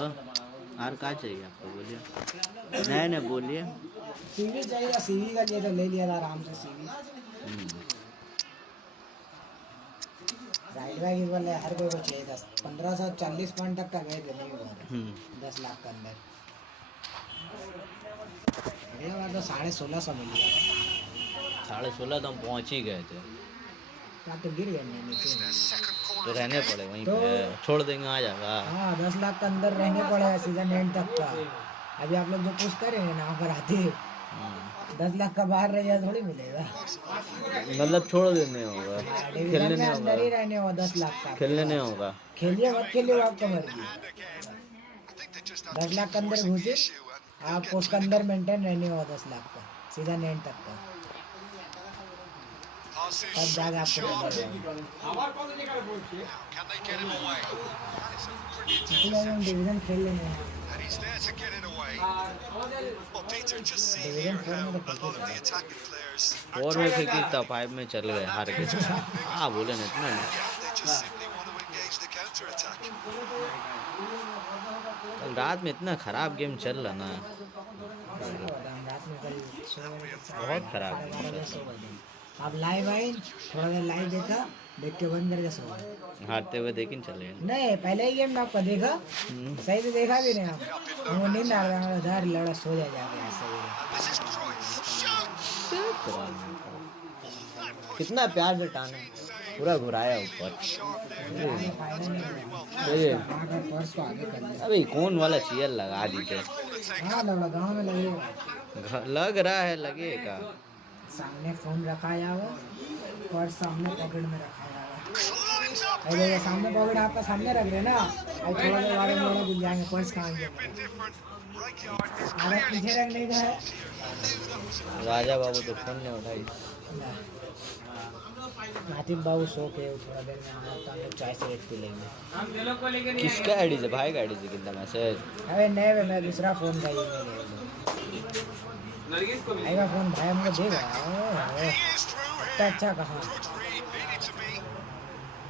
यार का चाहिए आपको बोलिए नहीं नहीं बोलिए सीवी चाहिए सीवी का लिए तो ले लिया था आराम से सीवी राइट बैक इस वाले हर कोई को चाहिए था 1540 पॉइंट तक का गए थे नहीं हुआ था 10 लाख के अंदर अगले बार तो 1650 मिल गया 16.5 तो हम पहुंच ही गए थे क्या तो गिर गए नीचे Their second तो corner of रहने the game. पड़े वहीं तो- पे छोड़ देंगे आ जाएगा हाँ 10 लाख के अंदर रहने पड़ेगा सीजन एंड तक का अभी आप लोग जो पुश करेंगे ना अगर आते 10 लाख का बाहर रह जाए थोड़ी मिलेगा मतलब छोड़ देने होगा डिवीजन खेलने में नहीं अंदर ही होगा रहने हो 10 लाख का खेलने नहीं होगा खेलिए मत खेलिए आपको मर्जी And again, I think they just have 10 to lakh keep के अंदर forcing the घुसे issue and he'll आप get उसके clinical. अंदर मेंटेन रहने हो 10 लाख का सीजन एंड तक का Pass is तब short जाके and आपको sharp. मिलेगा Can they get him away? That is a brilliant इसी वजह से हम interception. डिवीजन खेल लेंगे And he's there to get it away. Well, Peter, just see here how a lot of the attacking players are 4 में फिर कितना 5 में चल गए हार गए हाँ बोले ना इतना नहीं yeah, they just simply want to engage the counter attack. कल रात में इतना खराब गेम चल रहा ना, रात में कल बहुत खराब गेम चल रहा। अब लाइव आई, थोड़ा देर लाइव देखा, देख के बंद करके सो गए। हारते हुए देख चले नहीं, पहले ही गेम में आपको देखा, सही से देखा भी नहीं आप, वो नींद आ रहा है, उधर लड़ा सो जाए जाके ऐसे। कितना प्यार से टाना, पूरा घुराया ऊपर। अबे कौन वाला चेयर लगा दी थे? गाँव में लगेगा, लग रहा है लगेगा। सामने फोन रखा जाएगा, पर्स सामने पॉकेट में रखा जाएगा। अरे ये सामने पॉकेट आपका सामने रख रहे ना, और थोड़ा देर बाद हम लोग जाएंगे, पर्स कहाँ गया? अरे पीछे रखने का है। राजा बाबू तो फोन नहीं उठाई। नातिम बाबू सो के थोड़ा देर में आता है, चाय से रेट पी लेंगे। किसका आईडी से? भाई का आईडी से कितना मैसेज? अरे नहीं, मैं दूसरा फोन का ही भाई का फोन भाई हमको देगा। इतना अच्छा कहाँ?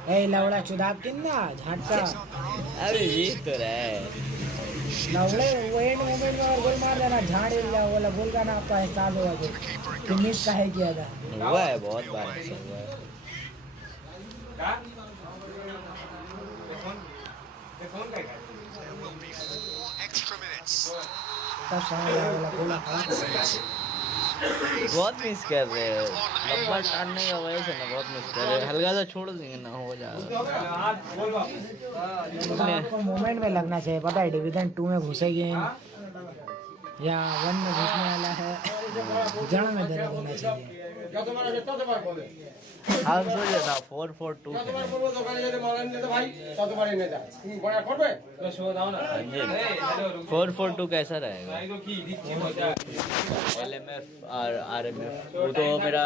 ए लवड़ा चुदाब किन्ना झटका। अरे ये तो रहे लवड़े वो एंड मोमेंट में और गोल मार देना, झाड़ लिया वाला गोल का ना आपका एहसास होगा कि मिस का है किया था। हुआ है, बहुत बार ऐसा हुआ है। तब समझ वाला गोला बहुत मिस कर रहे हैं, लंबा टारने की वजह से ना बहुत मिस कर रहे हैं। हल्का सा छोड़ देंगे ना हो जाएगा। आपको मोमेंट में लगना चाहिए, पता है डिवीजन 2 में घुसेगी या 1 में घुसने वाला है, जड़ में दर्द होना चाहिए। हम सोचे था 4-4-2 4-4-2 कैसा रहेगा? LMF और RMF, वो तो मेरा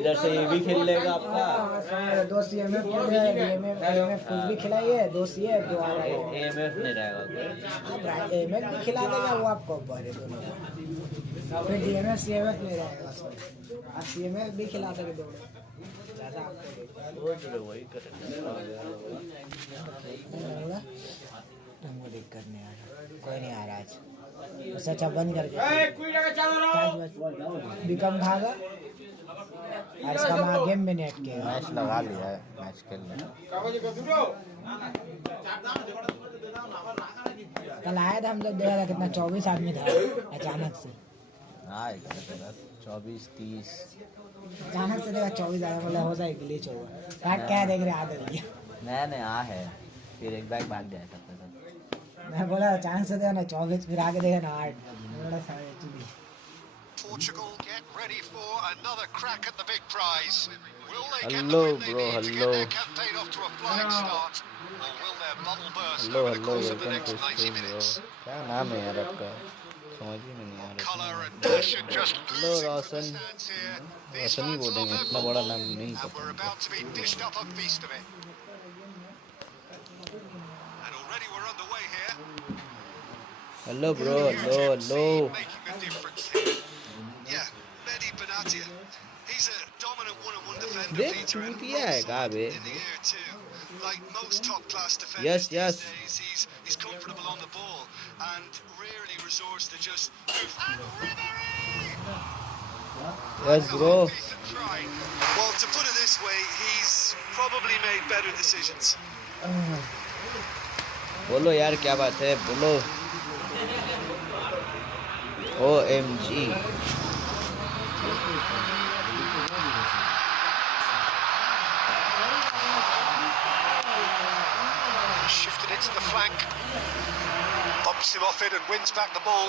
इधर से ये भी खेल लेगा आपका। 2 CMF LMF कुछ भी खिलाइए, 2 CF 2 AMF नहीं रहेगा। AMF भी खिला देगा वो आपको, बड़े दोनों फिर DMF CMF नहीं रहेगा, आप CMF भी खिला देंगे दोनों। वही हमको दिक्कत नहीं आ रहा, कोई नहीं आ रहा आज। उससे अच्छा बंद कर बिकम भागा और इसका माँ गेम में नेट के मैच लगा लिया है, मैच खेल लिया। कल आया था हम जब देखा था कितना 24 आदमी था, अचानक से हाँ 24-30 अचानक से देखा 24 आया, मतलब हो जाए ग्लिच होगा। क्या देख रहे आधे भैया? नया आ है, फिर एक बैग भाग गया था। मैं बोला अचानक से देखा ना 24, फिर आगे देखा ना 8। Portugal get ready for another crack at the big prize. Will they get the Hello, win they bro, need to get hello. their campaign off to a flying start? Or will their bubble burst hello over the hello, course of the welcome next to 90 stream bro. minutes? क्या नाम है यार आपका? समझ ही नहीं आ रहा। Colour and passion just hello oozing from the Roshan, stands here. These Roshan he fans love बोलेंगे, their इतना बड़ा football, नाम नहीं and we're पता। about to be dished up a feast of it. And already we're underway here. Hello bro, hello hello. Making the difference here. Yeah, Mehdi Benatia. He's a dominant one-on-one defender, देख Peter, and चूतिया है का बे? in the air too. Like most top-class defenders Yes. these days, he's comfortable on the ball and rarely resorts to just move. And Ribery! Yes bro। Decent try. Well, to put it this way, he's probably made better decisions. बोलो यार क्या बात है, बोलो। OMG। Shifted it to the flank. Bumps him off it and wins back the ball.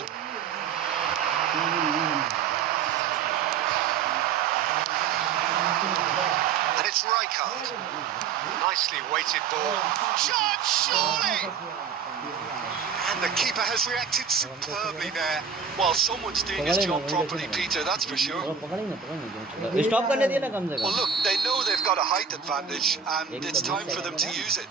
And it's Rijkaard. Nicely weighted ball. Shot, surely! And the keeper has reacted superbly there. Well, someone's doing his job properly, Peter, that's for sure. Stop करने दिया ना कम से Well, come. look, they know they've got a height advantage, and it's time for them to use it.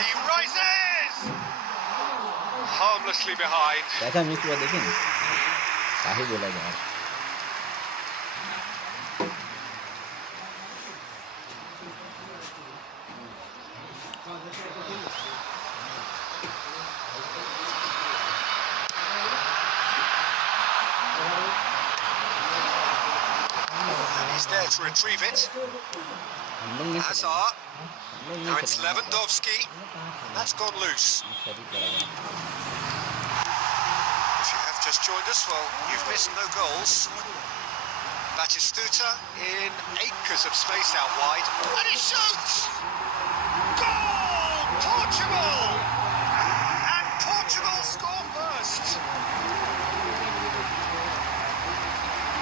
He rises! Harmlessly behind. कैसा miss हुआ देखें ना काहे बोला यार He's there to retrieve it. Hazard. Now it's Lewandowski. That's gone loose. If you have just joined us, well, you've missed no goals. Batistuta in acres of space out wide. And he shoots! Goal! Portugal! And Portugal score first.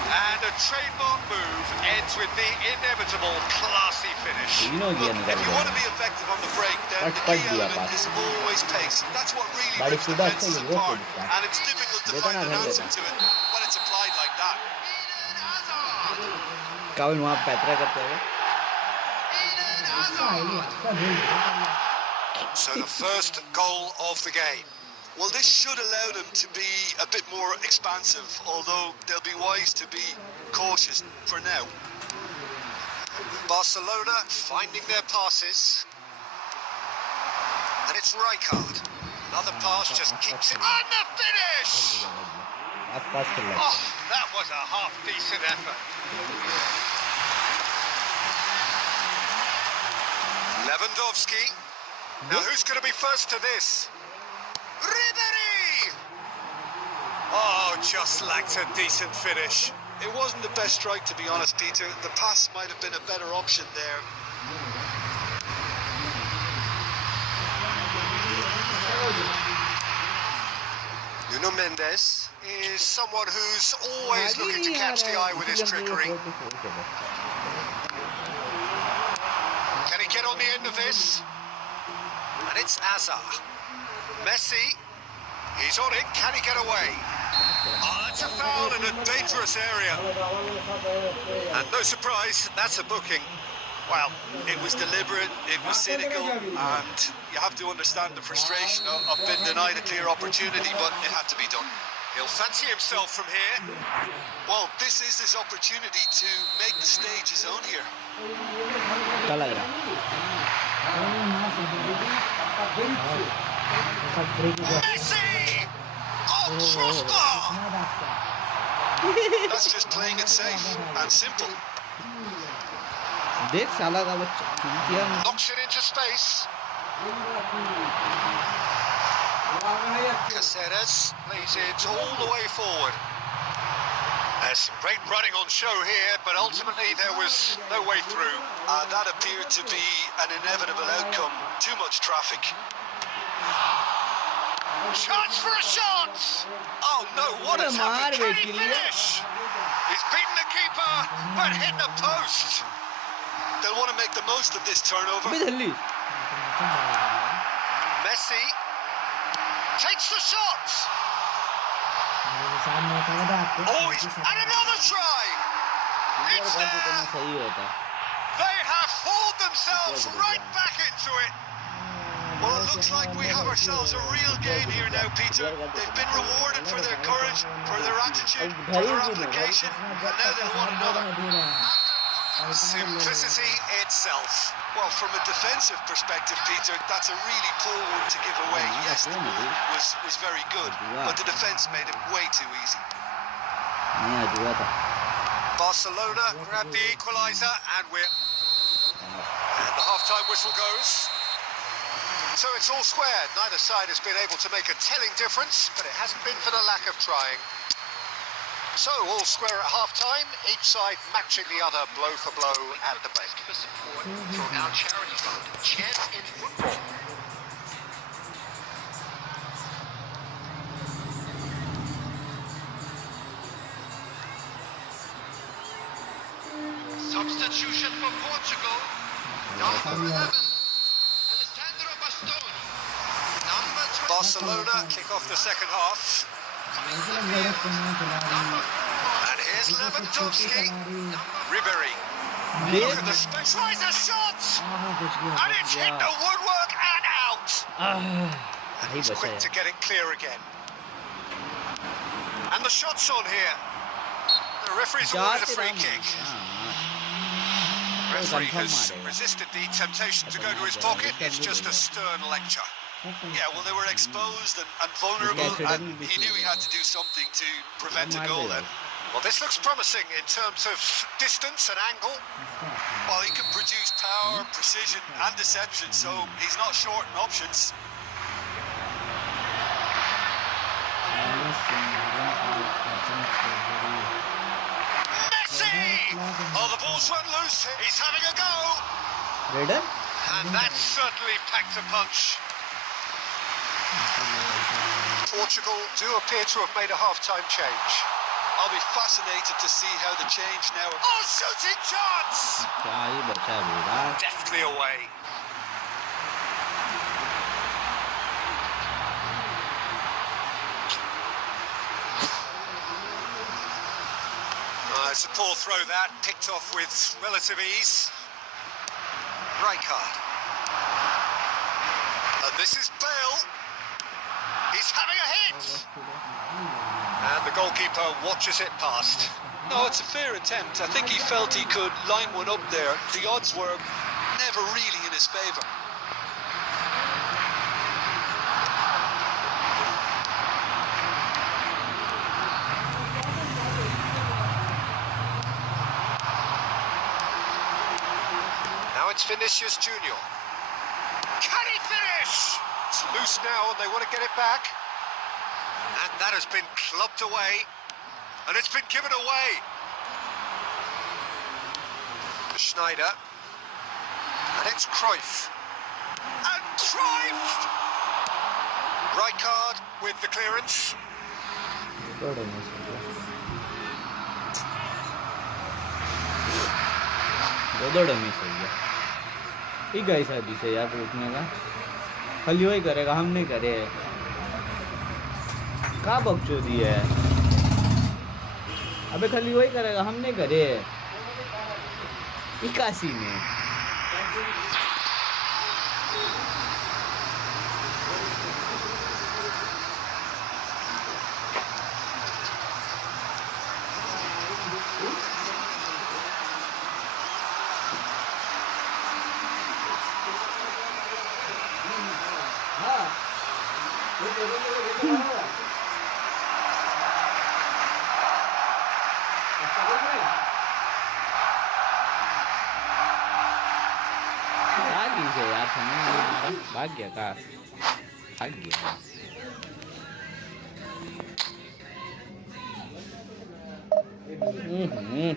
And a trademark move ends with the inevitable classy finish. You know Look, if you want to be effective on the break, then the key element is always pace. That's what really rips defenses apart. And it's difficult to find an answer to it when it's applied like that. काविन वहाँ पैतरा करते हैं So the first goal of the game. Well, this should allow them to be a bit more expansive, although they'll be wise to be cautious for now. Barcelona finding their passes. And it's Rijkaard. Another pass just keeps it. And the finish! Oh, that was a half-decent effort. Lewandowski. Now who's going to be first to this? Ribéry! Oh, just lacked a decent finish. It wasn't the best strike, to be honest, Peter. The pass might have been a better option there. Nuno Mendes is someone who's always looking to catch the eye with his trickery. Can he get on the end of this? And it's Hazard. Messi, he's on it, can he get away? Oh, that's a foul in a dangerous area. And no surprise, that's a booking. Well, it was deliberate, it was cynical, and you have to understand the frustration of being denied a clear opportunity, but it had to be done. He'll fancy himself from here. Well, this is his opportunity to make the stage his own here. Messi! Oh, crossbar! That's just playing it safe and simple. देख साला का बच्चा Knocks it into space. Caceres plays it all the way forward. There's some great running on show here, but ultimately there was no way through. That appeared to be an inevitable outcome. Too much traffic. Chance for a shot! Oh no, what has happened? Can he finish? He's beaten the keeper, but hit the post. They'll want to make the most of this turnover. Messi takes the shot. Oh, and another try. It's there. They have hauled themselves right back into it. Well, it looks like we have ourselves a real game here now, Peter. They've been rewarded for their courage, for their attitude, for their application, and now they want another. Simplicity itself. Well, from a defensive perspective, Peter, that's a really poor one to give away. Yes, the move was very good, but the defence made it way too easy. Barcelona grabbed the equaliser, and the half-time whistle goes. So it's all square. Neither side has been able to make a telling difference, but it hasn't been for the lack of trying. So all square at half-time, each side matching the other blow for blow at the break. For support from our charity fund, Chance in Football. Substitution for Portugal. Number 11. Barcelona kick off the second half. And here's Lewandowski. Ribery. Look at the space. Tries a shot! And it's hit the woodwork and out. And he's quick to get it clear again. And the shot's on here. The referee's ordered a free kick. Referee has resisted the temptation to go to his pocket. It's just a stern lecture. Yeah, well, they were exposed and vulnerable, and he knew he had to do something to prevent a goal then. Well, this looks promising in terms of distance and angle. Well, he can produce power, precision, and deception, so he's not short in options. Messi! Oh, the ball's run loose. He's having a go. And that certainly packed a punch. Portugal do appear to have made a half-time change. I'll be fascinated to see how the change now... Oh, shooting chance! Deftly away. It's a poor throw that, picked off with relative ease. Rijkaard. And this is Bale. He's having a hit! And the goalkeeper watches it past. No, it's a fair attempt. I think he felt he could line one up there. The odds were never really in his favour. Now it's Vinicius Junior. Can he finish? It's loose now and they want to get it back. And that has been clubbed away. And it's been given away. Schneider. And it's Cruyff. And Cruyff! Rijkaard with the clearance. ठीक है ऐसा दिशा यार रुकने का खाली वही करेगा हम नहीं करे कहाँ बकचोदी है अबे खाली वही करेगा हम नहीं करे 81 में यार समझ नहीं आ रहा भाग गया का भाग गया हेड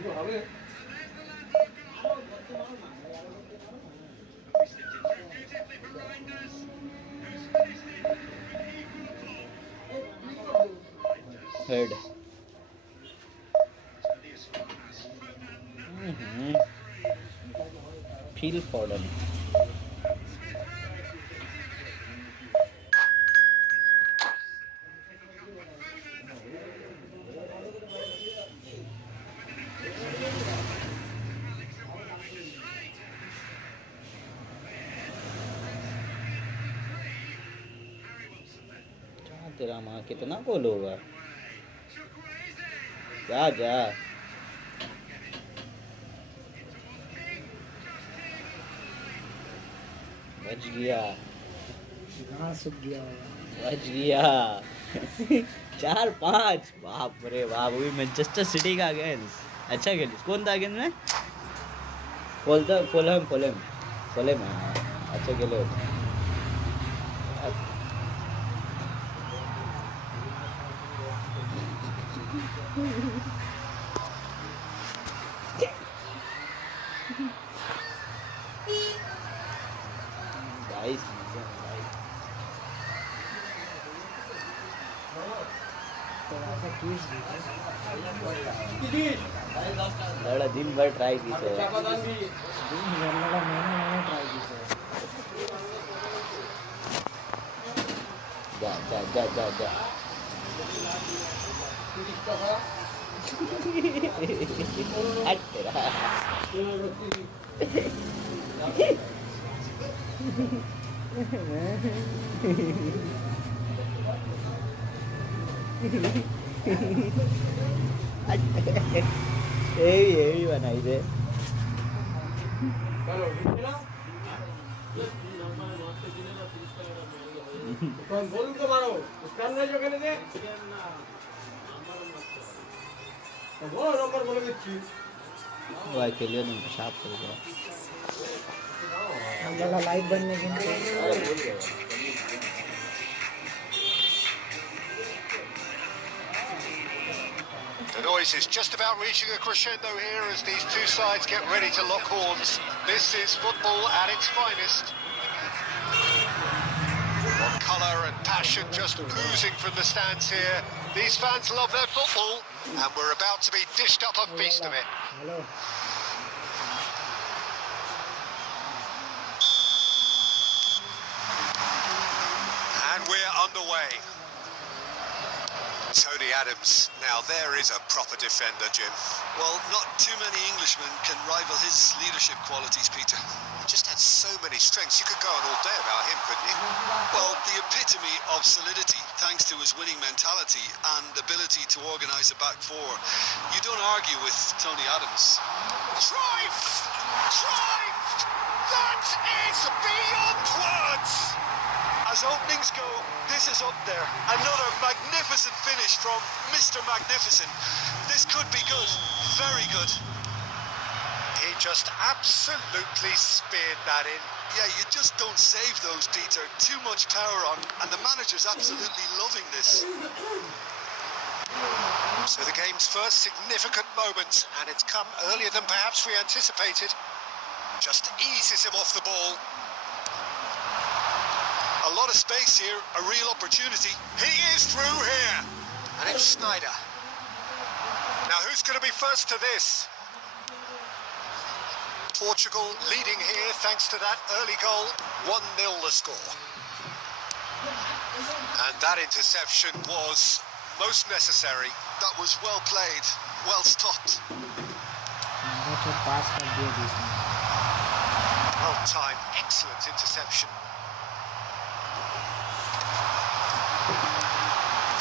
फील फॉर्डन तेरा माँ कितना गोल होगा जा जा बच गया सूख गया बच गया 4-5 बाप रे बाप वही मैनचेस्टर सिटी का अगेंस्ट अच्छा खेल कौन था अगेंस्ट में फुलहम अच्छा खेले लड़ा दिन भर ट्राई की से जा जा जा जा जा हट तेरा यही बनाई दे बोल तो मारो स्टैंड जो कहने दे बोलो नंबर बोले दिच्छी भाई के लिए नहीं साफ कर दो हम वाला लाइव बनने के लिए The noise is just about reaching a crescendo here as these two sides get ready to lock horns. This is football at its finest. Colour and passion just oozing from the stands here. These fans love their football and we're about to be dished up a feast of it. Hello And we're underway. Tony Adams, now there is a proper defender, Jim. Well, not too many Englishmen can rival his leadership qualities, Peter. He just had so many strengths. You could go on all day about him, couldn't you? Well, the epitome of solidity, thanks to his winning mentality and ability to organise a back four. You don't argue with Tony Adams. Drive! Drive! That is beyond words! As openings go, this is up there. Another magnificent finish from Mr. Magnificent. This could be good, very good. He just absolutely speared that in. Yeah, you just don't save those, Peter. Too much power on, and the manager's absolutely loving this. So the game's first significant moment, and it's come earlier than perhaps we anticipated. Just eases him off the ball. A lot of space here, a real opportunity. He is through here. And it's Snyder. Now who's going to be first to this? Portugal leading here thanks to that early goal. 1-0 the score. And that interception was most necessary. That was well played, well stopped. Well timed, excellent interception.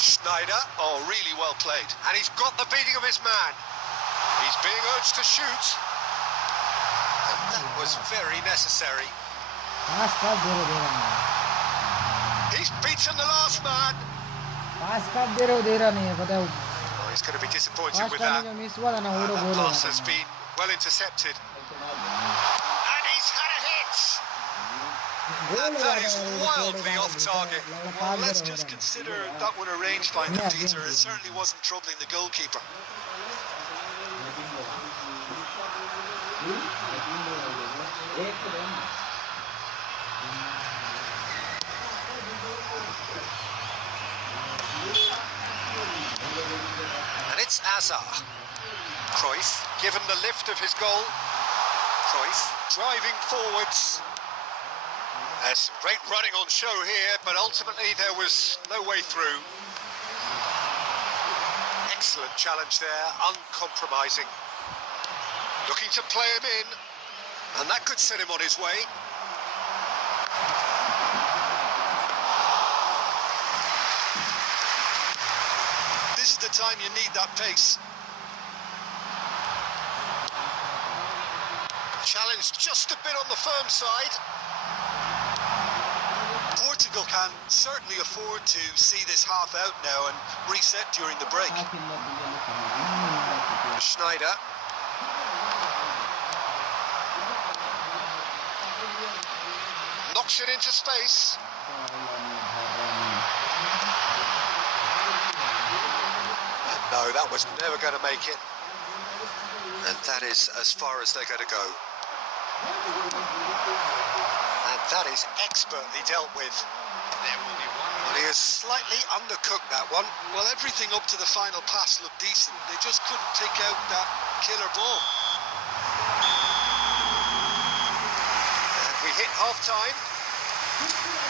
Snyder, oh, really well played. And he's got the beating of his man. He's being urged to shoot. And that was very necessary. He's beaten the last man. Oh, he's going to be disappointed with that. That pass has been well intercepted. And he's had a hit. And that is wildly off target. Well, let's just consider that one a rangefinder, Peter. It certainly wasn't troubling the goalkeeper. And it's Azar. Cruyff given the lift of his goal. Cruyff driving forwards. There's some great running on show here, but ultimately there was no way through. Excellent challenge there, uncompromising. Looking to play him in, and that could set him on his way. This is the time you need that pace. Challenge just a bit on the firm side. Portugal can certainly afford to see this half out now and reset during the break. Schneider. Knocks it into space. And no, that was never going to make it. And that is as far as they're going to go. And that is expertly dealt with. Well, he has slightly undercooked that one. Well, everything up to the final pass looked decent. They just couldn't pick out that killer ball. And we hit half-time.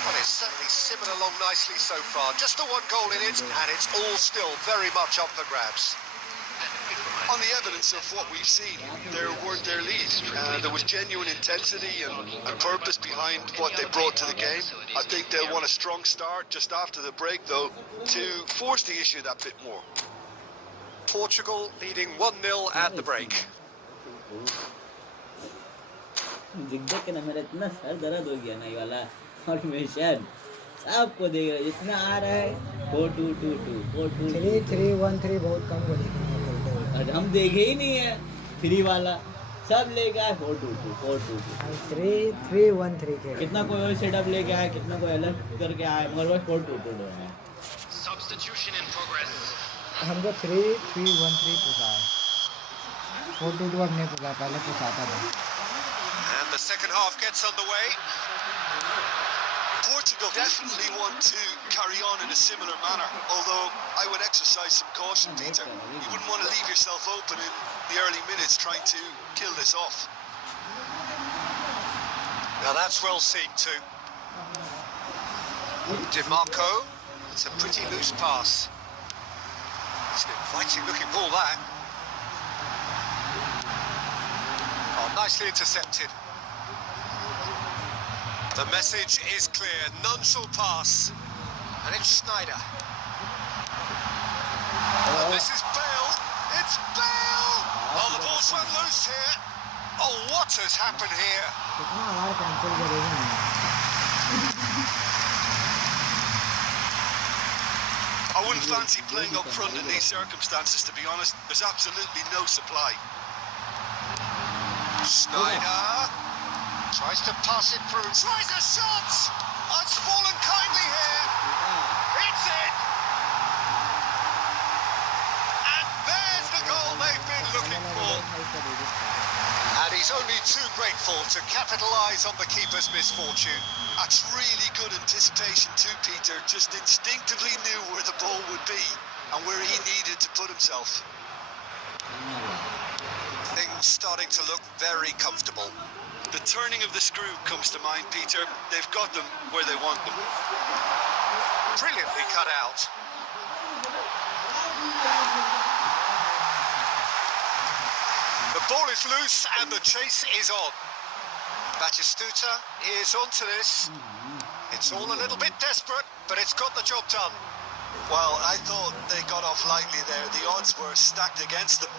Well, it's certainly simmered along nicely so far. Just the one goal in it, and it's all still very much up for grabs. On the evidence of what we've seen, there weren't their lead. There was genuine intensity and purpose behind what they brought to the game. I think they'll want a strong start just after the break, though, to force the issue that bit more. Portugal leading 1-0 at the break. दिख के ना मेरा इतना sir दर्द हो गया ना ये वाला और मैं शायद आपको देख रहा इतना आ रहा है 4-2-2-2 4-2-3-3-1-3 बहुत कम को देखेंगे और हम देखे ही नहीं है 3 वाला सब लेके आए 4-2-2 3-3-1-3 के कितना कोई और सेटअप लेके आया कितना कोई अलग करके आया मगर बस 4-2-2 है Substitution in progress. हमको 3-3-1-3 पूछा है 4-2-2 अब नहीं पूछा पहले पूछाता था. And the second half gets underway. Portugal definitely want to carry on in a similar manner, although I would exercise some caution, Peter. You wouldn't want to leave yourself open in the early minutes trying to kill this off. Now that's well seen too. DiMarco, it's a pretty loose pass. It's an inviting looking ball that. Oh, nicely intercepted. The message is clear, none shall pass. And it's Schneider. And this is Bale. It's Bale! Oh, the ball's run loose here. Oh, what has happened here? I wouldn't fancy playing up front in these circumstances, to be honest. There's absolutely no supply. Schneider tries to pass it through. Tries a shot! Oh, it's fallen kindly here. It's in! And there's the goal they've been looking for. And he's only too grateful to capitalise on the keeper's misfortune. That's really good anticipation too, Peter. Just instinctively knew where the ball would be and where he needed to put himself. Things starting to look very comfortable. The turning of the screw comes to mind, Peter. They've got them where they want them. Brilliantly cut out. The ball is loose and the chase is on. Batistuta is onto this. It's all a little bit desperate, but it's got the job done. Well, I thought they got off lightly there. The odds were stacked against them.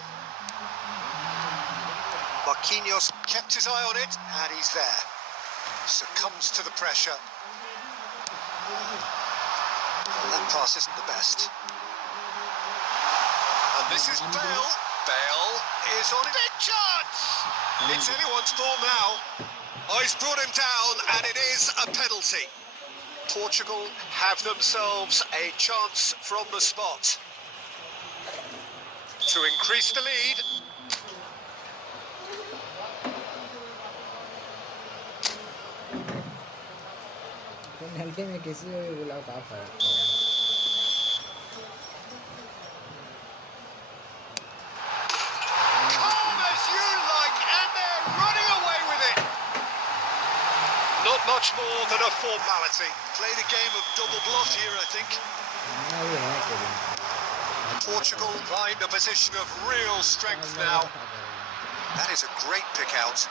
Marquinhos kept his eye on it, and he's there. Succumbs to the pressure. That pass isn't the best. And this is Bale. Bale is on it. Big chance! It's anyone's ball now. Oh, he's brought him down, and it is a penalty. Portugal have themselves a chance from the spot to increase the lead. Penalty में किसी को भी बुलाओ का फर्क Calm as you like, and they're running away with it. Not much more than a formality. Played a game of double bluff here, I think. Portugal find a position of real strength now. That is a great pick out.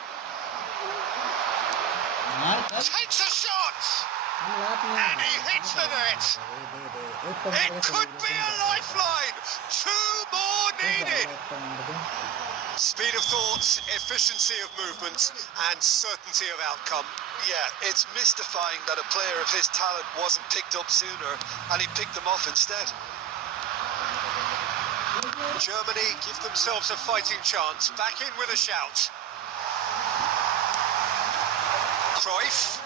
Takes a shot! And he hits the net. It could be a lifeline. 2 more needed. Speed of thought, efficiency of movement, and certainty of outcome. Yeah, it's mystifying that a player of his talent wasn't picked up sooner, and he picked them off instead. Germany give themselves a fighting chance. Back in with a shout. Cruyff.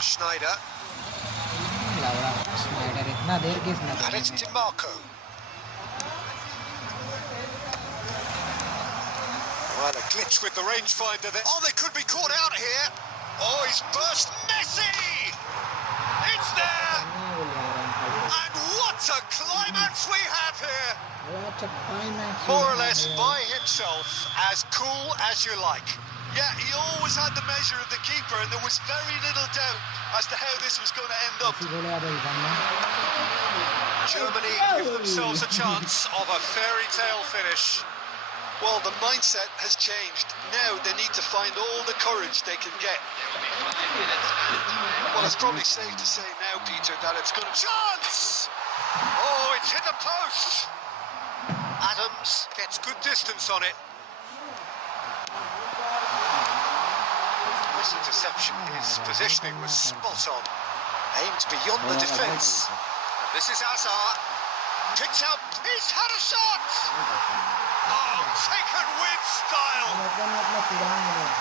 Schneider. Snyder इतना देर किसने And it's DiMarco. Well, a glitch with the rangefinder there. Oh, they could be caught out here. Oh, he's burst. Messi! It's there! And what a climax we have here! More or less by himself, as cool as you like. Yeah, he always had the measure of the keeper, and there was very little doubt as to how this was going to end up. Germany give themselves a chance of a fairy tale finish. Well, the mindset has changed. Now they need to find all the courage they can get. Well, it's probably safe to say now, Peter, that it's going to... Chance! Oh, it's hit the post! Adams gets good distance on it. This interception, his positioning was spot on. Aimed beyond the defence. And this is Hazard. Picked out, he's had a shot! Oh, taken with style!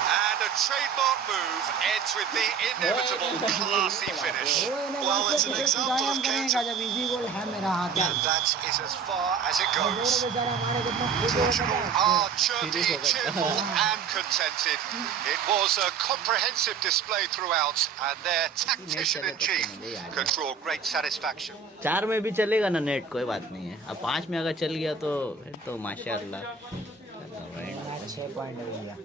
And a trademark move ends with the inevitable classy finish. Well, it's an example of counter. And that is as far as it goes. Portugal are chirpy, cheerful and contented. It was a comprehensive display throughout, and their tactician-in-chief could draw great satisfaction. 4 में भी चलेगा ना net, कोई बात नहीं है. अब 5 में अगर चल गया तो माशाल्लाह. 6 पॉइंट हो गया.